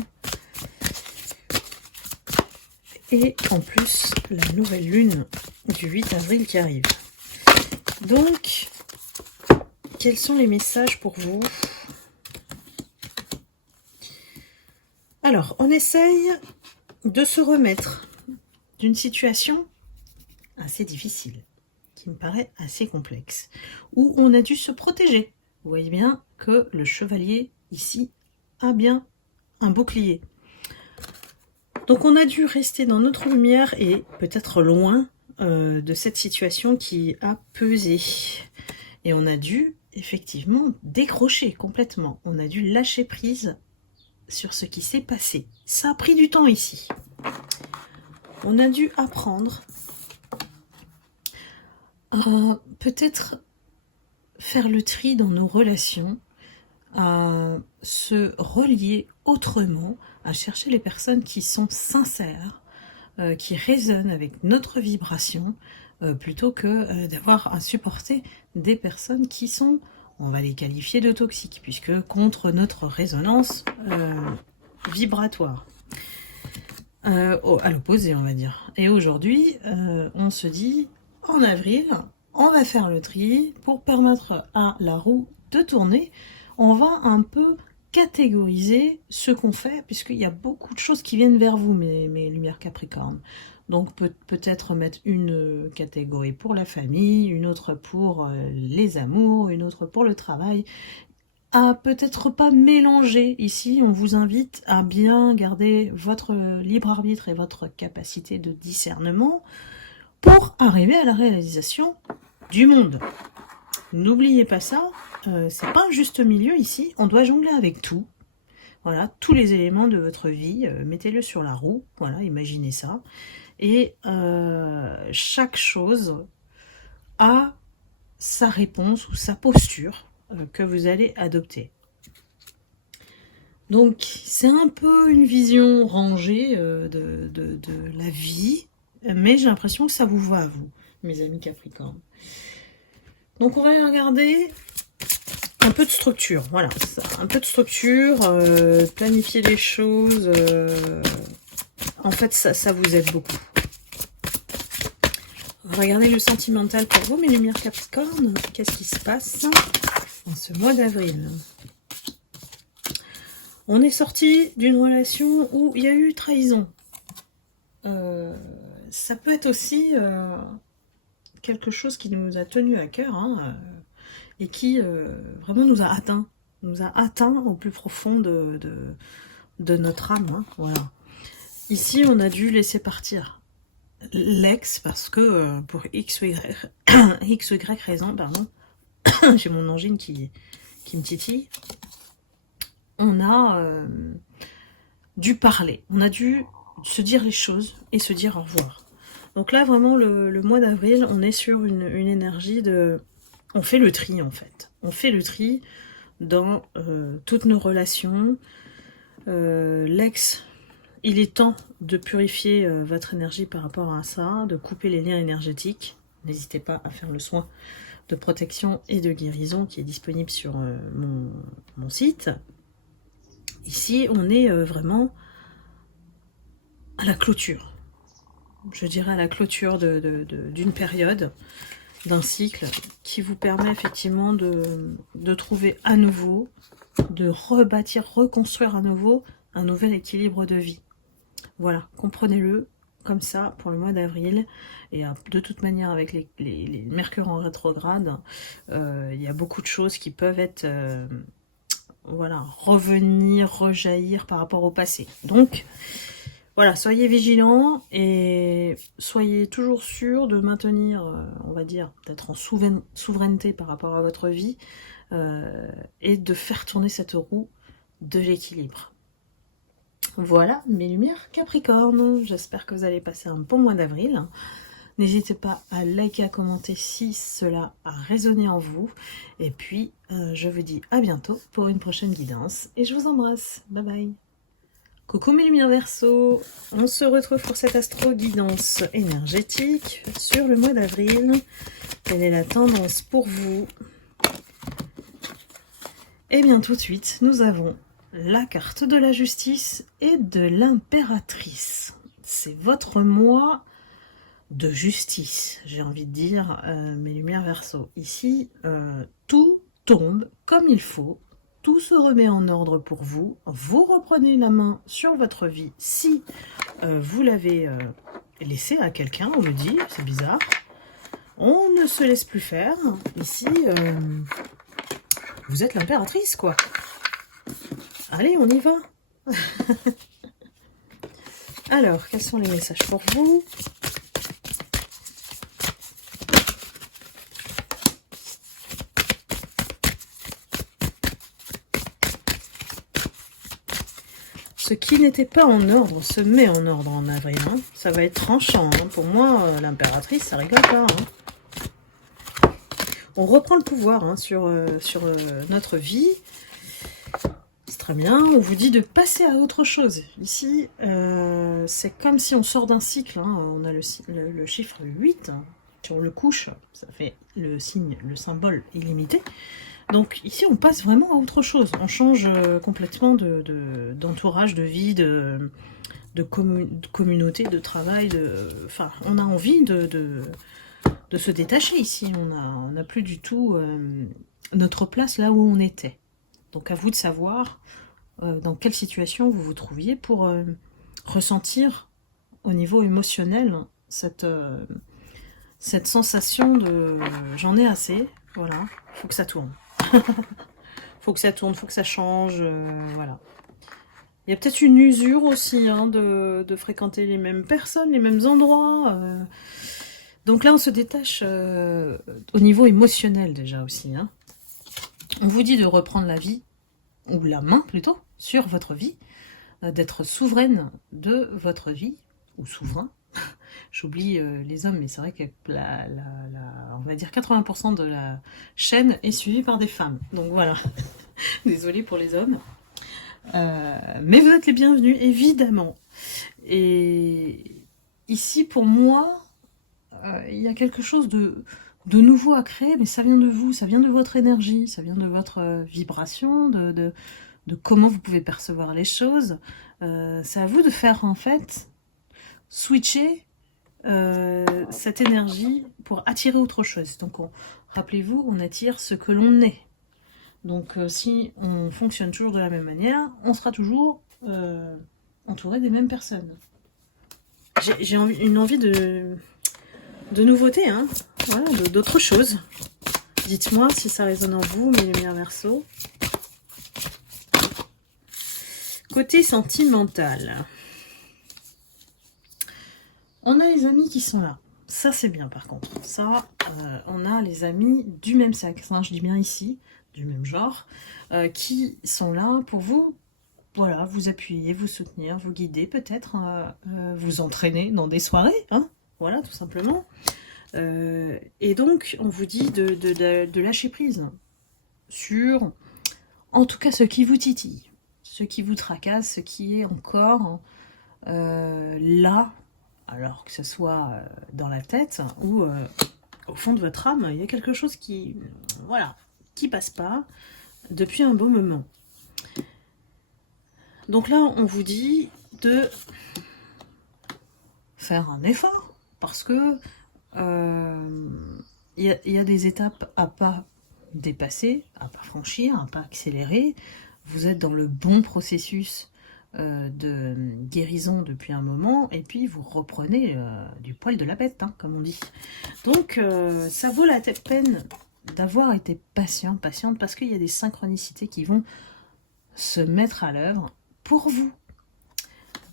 Et en plus, la nouvelle lune du 8 avril qui arrive. Donc, quels sont les messages pour vous? Alors, on essaye de se remettre d'une situation assez difficile, qui me paraît assez complexe, où on a dû se protéger. Vous voyez bien que le chevalier, ici, a bien un bouclier. Donc on a dû rester dans notre lumière et peut-être loin de cette situation qui a pesé. Et on a dû, effectivement, décrocher complètement. On a dû lâcher prise sur ce qui s'est passé. Ça a pris du temps ici. On a dû apprendre à peut-être faire le tri dans nos relations, à se relier autrement, à chercher les personnes qui sont sincères, qui résonnent avec notre vibration, plutôt que d'avoir à supporter des personnes qui sont, on va les qualifier de toxiques, puisque contre notre résonance vibratoire. À l'opposé, on va dire. Et aujourd'hui, on se dit, en avril, on va faire le tri pour permettre à la roue de tourner. On va un peu catégoriser ce qu'on fait, puisqu'il y a beaucoup de choses qui viennent vers vous, mes lumières Capricorne. Donc peut-être mettre une catégorie pour la famille, une autre pour les amours, une autre pour le travail. À peut-être pas mélanger. Ici, on vous invite à bien garder votre libre arbitre et votre capacité de discernement pour arriver à la réalisation du monde. N'oubliez pas ça, c'est pas un juste milieu ici, on doit jongler avec tout. Voilà, tous les éléments de votre vie, mettez-le sur la roue, voilà, imaginez ça. Et chaque chose a sa réponse ou sa posture que vous allez adopter. Donc c'est un peu une vision rangée de la vie, mais j'ai l'impression que ça vous va à vous, mes amis Capricorne. Donc on va aller regarder un peu de structure, voilà, un peu de structure, planifier les choses, en fait ça vous aide beaucoup. On va regarder le sentimental pour vous, mes lumières Capricorne. Qu'est-ce qui se passe en ce mois d'avril? On est sorti d'une relation où il y a eu trahison. Ça peut être aussi quelque chose qui nous a tenu à cœur, hein, et qui vraiment nous a atteint au plus profond de notre âme. Hein, voilà. Ici, on a dû laisser partir l'ex parce que pour X ou Y raison, pardon, j'ai mon angine qui me titille. On a dû parler, on a dû se dire les choses et se dire au revoir. Donc là, vraiment, le mois d'avril, on est sur une énergie de... On fait le tri, en fait. On fait le tri dans toutes nos relations. L'ex, il est temps de purifier votre énergie par rapport à ça, de couper les liens énergétiques. N'hésitez pas à faire le soin de protection et de guérison qui est disponible sur mon site. Ici, on est vraiment à la clôture. Je dirais à la clôture d'une période, d'un cycle qui vous permet effectivement de trouver à nouveau, de rebâtir, reconstruire à nouveau un nouvel équilibre de vie. Voilà, comprenez-le comme ça pour le mois d'avril. Et de toute manière, avec les Mercure en rétrograde, il y a beaucoup de choses qui peuvent être... voilà, revenir, rejaillir par rapport au passé. Donc, voilà, soyez vigilants et soyez toujours sûrs de maintenir, on va dire, d'être en souveraineté par rapport à votre vie et de faire tourner cette roue de l'équilibre. Voilà, mes lumières Capricorne. J'espère que vous allez passer un bon mois d'avril. N'hésitez pas à liker, à commenter si cela a résonné en vous. Et puis, je vous dis à bientôt pour une prochaine guidance. Et je vous embrasse. Bye bye. Coucou mes lumières Verseau. On se retrouve pour cette astro-guidance énergétique sur le mois d'avril. Quelle est la tendance pour vous? Et bien tout de suite, nous avons la carte de la justice et de l'impératrice. C'est votre mois de justice, j'ai envie de dire, mes lumières Verseau. Ici, tout tombe comme il faut, tout se remet en ordre pour vous, vous reprenez la main sur votre vie si vous l'avez laissé à quelqu'un, on me dit, c'est bizarre. On ne se laisse plus faire, ici, vous êtes l'impératrice, quoi. Allez, on y va. Alors, quels sont les messages pour vous ? Ce qui n'était pas en ordre se met en ordre en avril. Hein. Ça va être tranchant. Hein. Pour moi, l'impératrice, ça rigole pas. Hein. On reprend le pouvoir hein, sur notre vie. C'est Très bien, on vous dit de passer à autre chose. Ici, c'est comme si on sort d'un cycle, hein. On a le chiffre 8, hein. Si on le couche, ça fait le signe, le symbole illimité. Donc ici, on passe vraiment à autre chose. On change complètement d'entourage, de vie, de communauté, de travail. Enfin, on a envie de se détacher ici. On n'a plus du tout notre place là où on était. Donc à vous de savoir dans quelle situation vous vous trouviez pour ressentir au niveau émotionnel cette sensation de j'en ai assez, voilà, faut que ça tourne. Faut que ça tourne, faut que ça change, voilà. Il y a peut-être une usure aussi hein, de fréquenter les mêmes personnes, les mêmes endroits. Donc là, on se détache au niveau émotionnel déjà aussi. Hein. On vous dit de reprendre la vie, ou la main plutôt, sur votre vie, d'être souveraine de votre vie, ou souverain. J'oublie les hommes, mais c'est vrai que on va dire 80% de la chaîne est suivie par des femmes. Donc voilà, désolée pour les hommes. Mais vous êtes les bienvenus, évidemment. Et ici, pour moi, il y a quelque chose de nouveau à créer, mais ça vient de vous, ça vient de votre énergie, ça vient de votre vibration, de comment vous pouvez percevoir les choses. C'est à vous de faire, en fait, switcher cette énergie pour attirer autre chose. Donc, rappelez-vous, on attire ce que l'on est. Donc, si on fonctionne toujours de la même manière, on sera toujours entouré des mêmes personnes. J'ai une envie de nouveautés, hein. Voilà, d'autres choses. Dites-moi si ça résonne en vous, mes lumières Verseau. Côté sentimental. On a les amis qui sont là. Ça, c'est bien, par contre. Ça, on a les amis du même sexe, hein, je dis bien ici, du même genre, qui sont là pour vous, voilà, vous appuyer, vous soutenir, vous guider, peut-être, vous entraîner dans des soirées, hein, voilà, tout simplement. Et donc, on vous dit de lâcher prise sur, en tout cas, ce qui vous titille, ce qui vous tracasse, ce qui est encore là, alors que ce soit dans la tête ou au fond de votre âme, il y a quelque chose qui, voilà, qui passe pas depuis un beau moment. Donc là, on vous dit de faire un effort parce que il y a des étapes à pas dépasser, à pas franchir, à pas accélérer. Vous êtes dans le bon processus de guérison depuis un moment, et puis vous reprenez du poil de la bête, hein, comme on dit. Donc, ça vaut la peine d'avoir été patiente, parce qu'il y a des synchronicités qui vont se mettre à l'œuvre pour vous.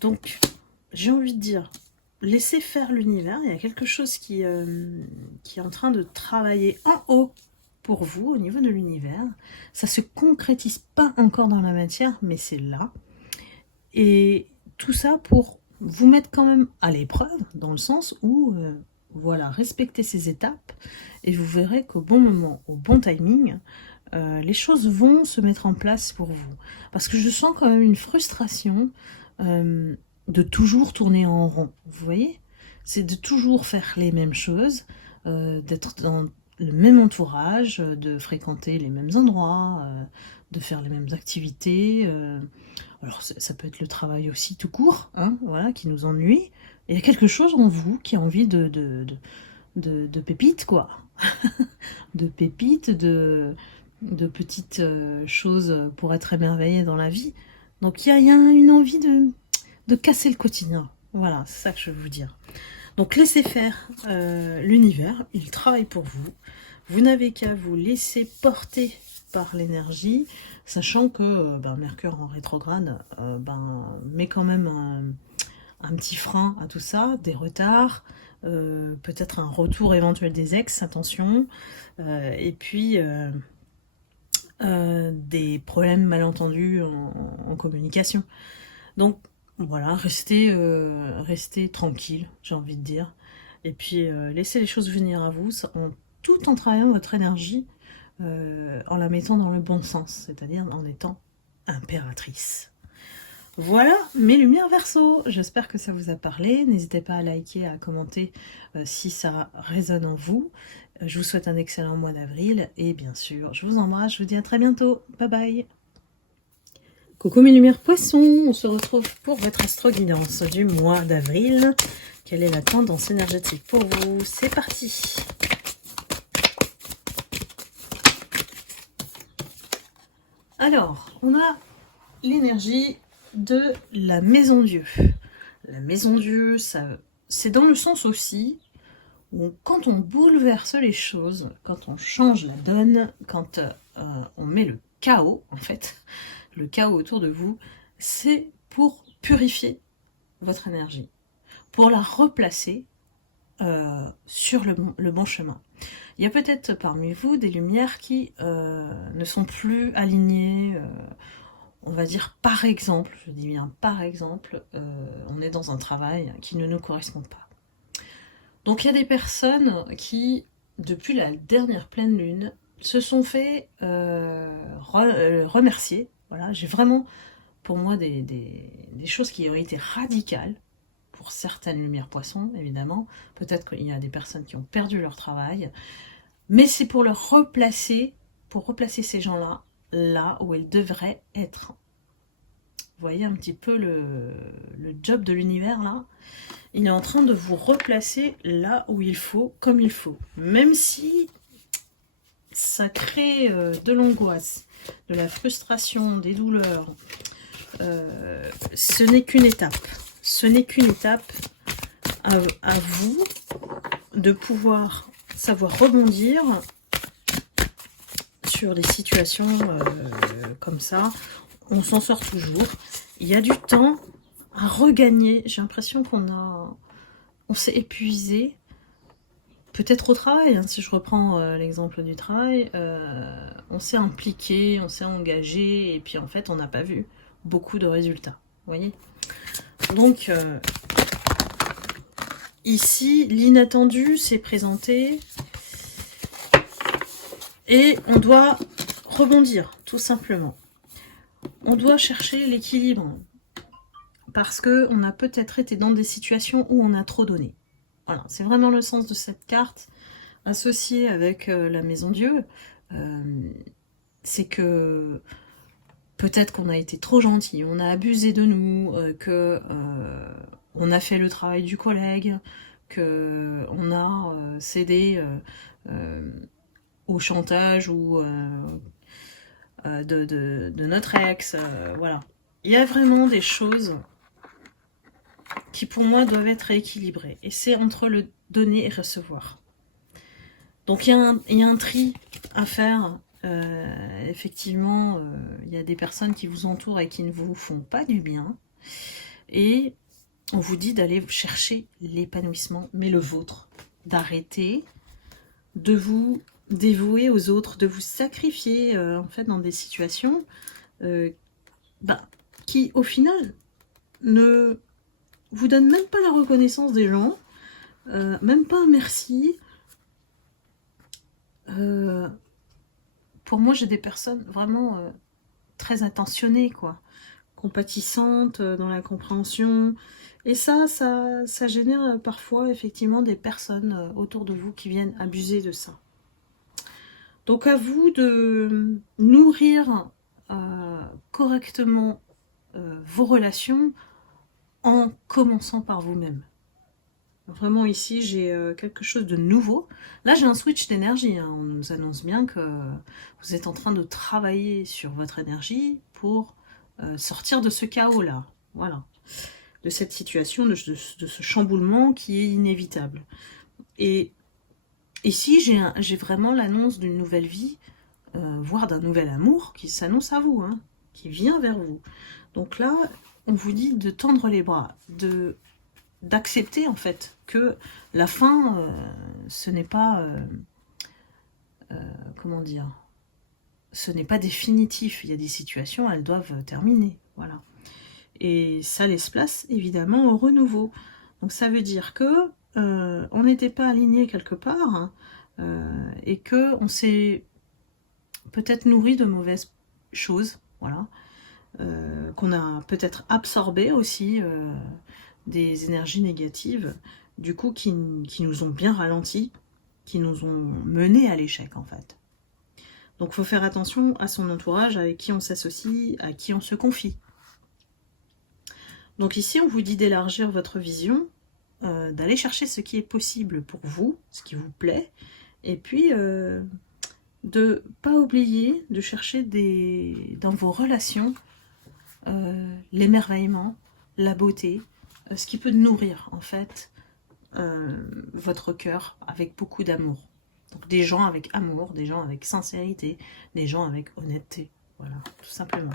Donc, j'ai envie de dire, laissez faire l'univers. Il y a quelque chose qui est en train de travailler en haut pour vous, au niveau de l'univers. Ça se concrétise pas encore dans la matière, mais c'est là. Et tout ça pour vous mettre quand même à l'épreuve, dans le sens où, voilà, respectez ces étapes, et vous verrez qu'au bon moment, au bon timing, les choses vont se mettre en place pour vous. Parce que je sens quand même une frustration de toujours tourner en rond, vous voyez? C'est de toujours faire les mêmes choses, d'être dans le même entourage, de fréquenter les mêmes endroits, de faire les mêmes activités. Alors ça peut être le travail aussi tout court, hein, voilà, qui nous ennuie. Et il y a quelque chose en vous qui a envie de pépites, quoi. De pépites, de petites choses pour être émerveillé dans la vie. Donc il y a une envie de casser le quotidien. Voilà, c'est ça que je veux vous dire. Donc laissez faire l'univers, il travaille pour vous. Vous n'avez qu'à vous laisser porter par l'énergie, sachant que Mercure en rétrograde met quand même un petit frein à tout ça, des retards, peut-être un retour éventuel des ex, attention, et puis des problèmes malentendus en communication. Donc voilà, restez tranquille, j'ai envie de dire, et puis laissez les choses venir à vous, tout en travaillant votre énergie, en la mettant dans le bon sens, c'est-à-dire en étant impératrice. Voilà mes lumières Verseau, j'espère que ça vous a parlé, n'hésitez pas à liker, à commenter si ça résonne en vous. Je vous souhaite un excellent mois d'avril et bien sûr, je vous embrasse, je vous dis à très bientôt, bye bye. Coucou mes lumières Poissons, on se retrouve pour votre astro-guidance du mois d'avril. Quelle est la tendance énergétique pour vous? C'est parti. Alors, on a l'énergie de la Maison Dieu. La Maison Dieu, c'est dans le sens aussi où quand on bouleverse les choses, quand on change la donne, quand on met le chaos, en fait, le chaos autour de vous, c'est pour purifier votre énergie, pour la replacer sur le bon chemin. Il y a peut-être parmi vous des lumières qui ne sont plus alignées, on va dire par exemple, je dis bien par exemple, on est dans un travail qui ne nous correspond pas. Donc il y a des personnes qui, depuis la dernière pleine lune, se sont fait remercier. Voilà, j'ai vraiment pour moi des choses qui ont été radicales pour certaines lumières Poissons, évidemment. Peut-être qu'il y a des personnes qui ont perdu leur travail, mais c'est pour replacer ces gens-là là où ils devraient être. Vous voyez un petit peu le job de l'univers là. Il est en train de vous replacer là où il faut, comme il faut. Même si ça crée de l'angoisse, de la frustration, des douleurs, ce n'est qu'une étape. Ce n'est qu'une étape à vous de pouvoir savoir rebondir sur des situations comme ça. On s'en sort toujours. Il y a du temps à regagner. J'ai l'impression on s'est épuisé. Peut-être au travail, hein, si je reprends l'exemple du travail, on s'est impliqué, on s'est engagé, et puis en fait, on n'a pas vu beaucoup de résultats. Vous voyez? Donc, ici, l'inattendu s'est présenté, et on doit rebondir, tout simplement. On doit chercher l'équilibre, parce qu'on a peut-être été dans des situations où on a trop donné. Voilà, c'est vraiment le sens de cette carte, associée avec la Maison Dieu. C'est que peut-être qu'on a été trop gentil, on a abusé de nous, on a fait le travail du collègue, qu'on a cédé au chantage ou de notre ex. Voilà. Il y a vraiment des choses qui pour moi doivent être équilibrées. Et c'est entre le donner et recevoir. Donc il y a un tri à faire. Effectivement, il y a des personnes qui vous entourent et qui ne vous font pas du bien. Et on vous dit d'aller chercher l'épanouissement, mais le vôtre. D'arrêter de vous dévouer aux autres, de vous sacrifier en fait dans des situations qui au final ne vous donnent même pas la reconnaissance des gens, même pas un merci. Pour moi, j'ai des personnes vraiment très attentionnées, quoi, compatissantes, dans la compréhension. Et ça génère parfois effectivement des personnes autour de vous qui viennent abuser de ça. Donc à vous de nourrir correctement vos relations en commençant par vous-même. Vraiment ici, j'ai quelque chose de nouveau. Là, j'ai un switch d'énergie. Hein. On nous annonce bien que vous êtes en train de travailler sur votre énergie pour sortir de ce chaos-là. Voilà. De cette situation, de ce chamboulement qui est inévitable. Et ici, j'ai vraiment l'annonce d'une nouvelle vie, voire d'un nouvel amour qui s'annonce à vous, hein, qui vient vers vous. Donc là, on vous dit de tendre les bras, d'accepter en fait que la fin, ce n'est pas, comment dire, ce n'est pas définitif. Il y a des situations, elles doivent terminer, voilà. Et ça laisse place évidemment au renouveau. Donc ça veut dire que on n'était pas aligné quelque part, hein, et que on s'est peut-être nourri de mauvaises choses, voilà. qu'on a peut-être absorbé aussi des énergies négatives, du coup qui nous ont bien ralenti, qui nous ont menés à l'échec en fait. Donc il faut faire attention à son entourage, avec qui on s'associe, à qui on se confie. Donc ici on vous dit d'élargir votre vision, d'aller chercher ce qui est possible pour vous, ce qui vous plaît, et puis de pas oublier de chercher dans vos relations l'émerveillement, la beauté, ce qui peut nourrir en fait votre cœur avec beaucoup d'amour. Donc des gens avec amour, des gens avec sincérité, des gens avec honnêteté. Voilà, tout simplement.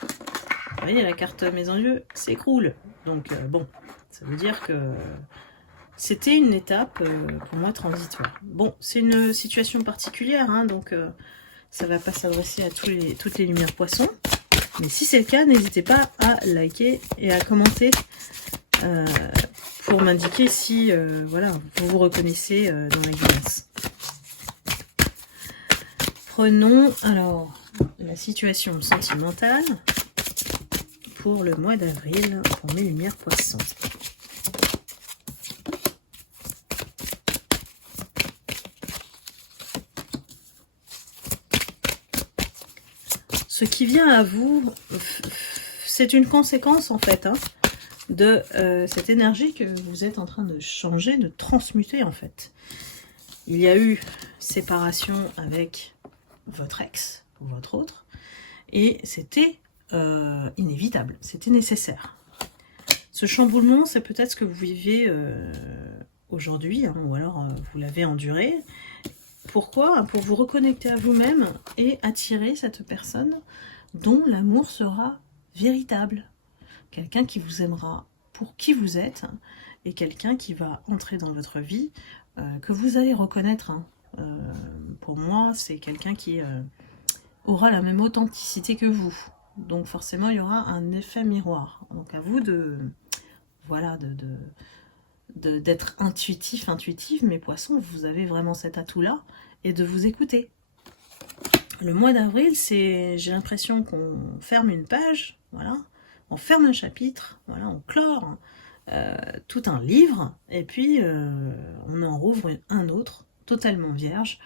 Vous voyez, la carte Mes enjeux s'écroule. Donc bon, ça veut dire que c'était une étape pour moi transitoire. Bon, c'est une situation particulière, hein, donc ça ne va pas s'adresser à toutes les lumières poissons. Mais si c'est le cas, n'hésitez pas à liker et à commenter pour m'indiquer si voilà, vous vous reconnaissez dans la guidance. Prenons alors la situation sentimentale pour le mois d'avril pour mes lumières poissons. Ce qui vient à vous, c'est une conséquence en fait hein, de cette énergie que vous êtes en train de changer, de transmuter en fait. Il y a eu séparation avec votre ex ou votre autre et c'était inévitable, c'était nécessaire. Ce chamboulement, c'est peut-être ce que vous vivez aujourd'hui hein, ou alors vous l'avez enduré. Pourquoi? Pour vous reconnecter à vous-même et attirer cette personne dont l'amour sera véritable. Quelqu'un qui vous aimera pour qui vous êtes et quelqu'un qui va entrer dans votre vie que vous allez reconnaître. Hein. Pour moi, c'est quelqu'un qui aura la même authenticité que vous. Donc forcément, il y aura un effet miroir. Donc à vous de voilà d'être intuitif, mes poissons, vous avez vraiment cet atout-là, et de vous écouter. Le mois d'avril, j'ai l'impression qu'on ferme une page, voilà, on ferme un chapitre, voilà, on clore tout un livre, et puis on en rouvre un autre, totalement vierge,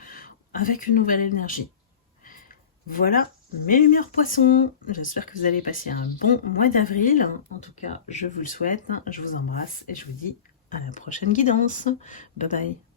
avec une nouvelle énergie. Voilà mes lumières poissons, j'espère que vous allez passer un bon mois d'avril, en tout cas je vous le souhaite, je vous embrasse et je vous dis à la prochaine guidance. Bye bye.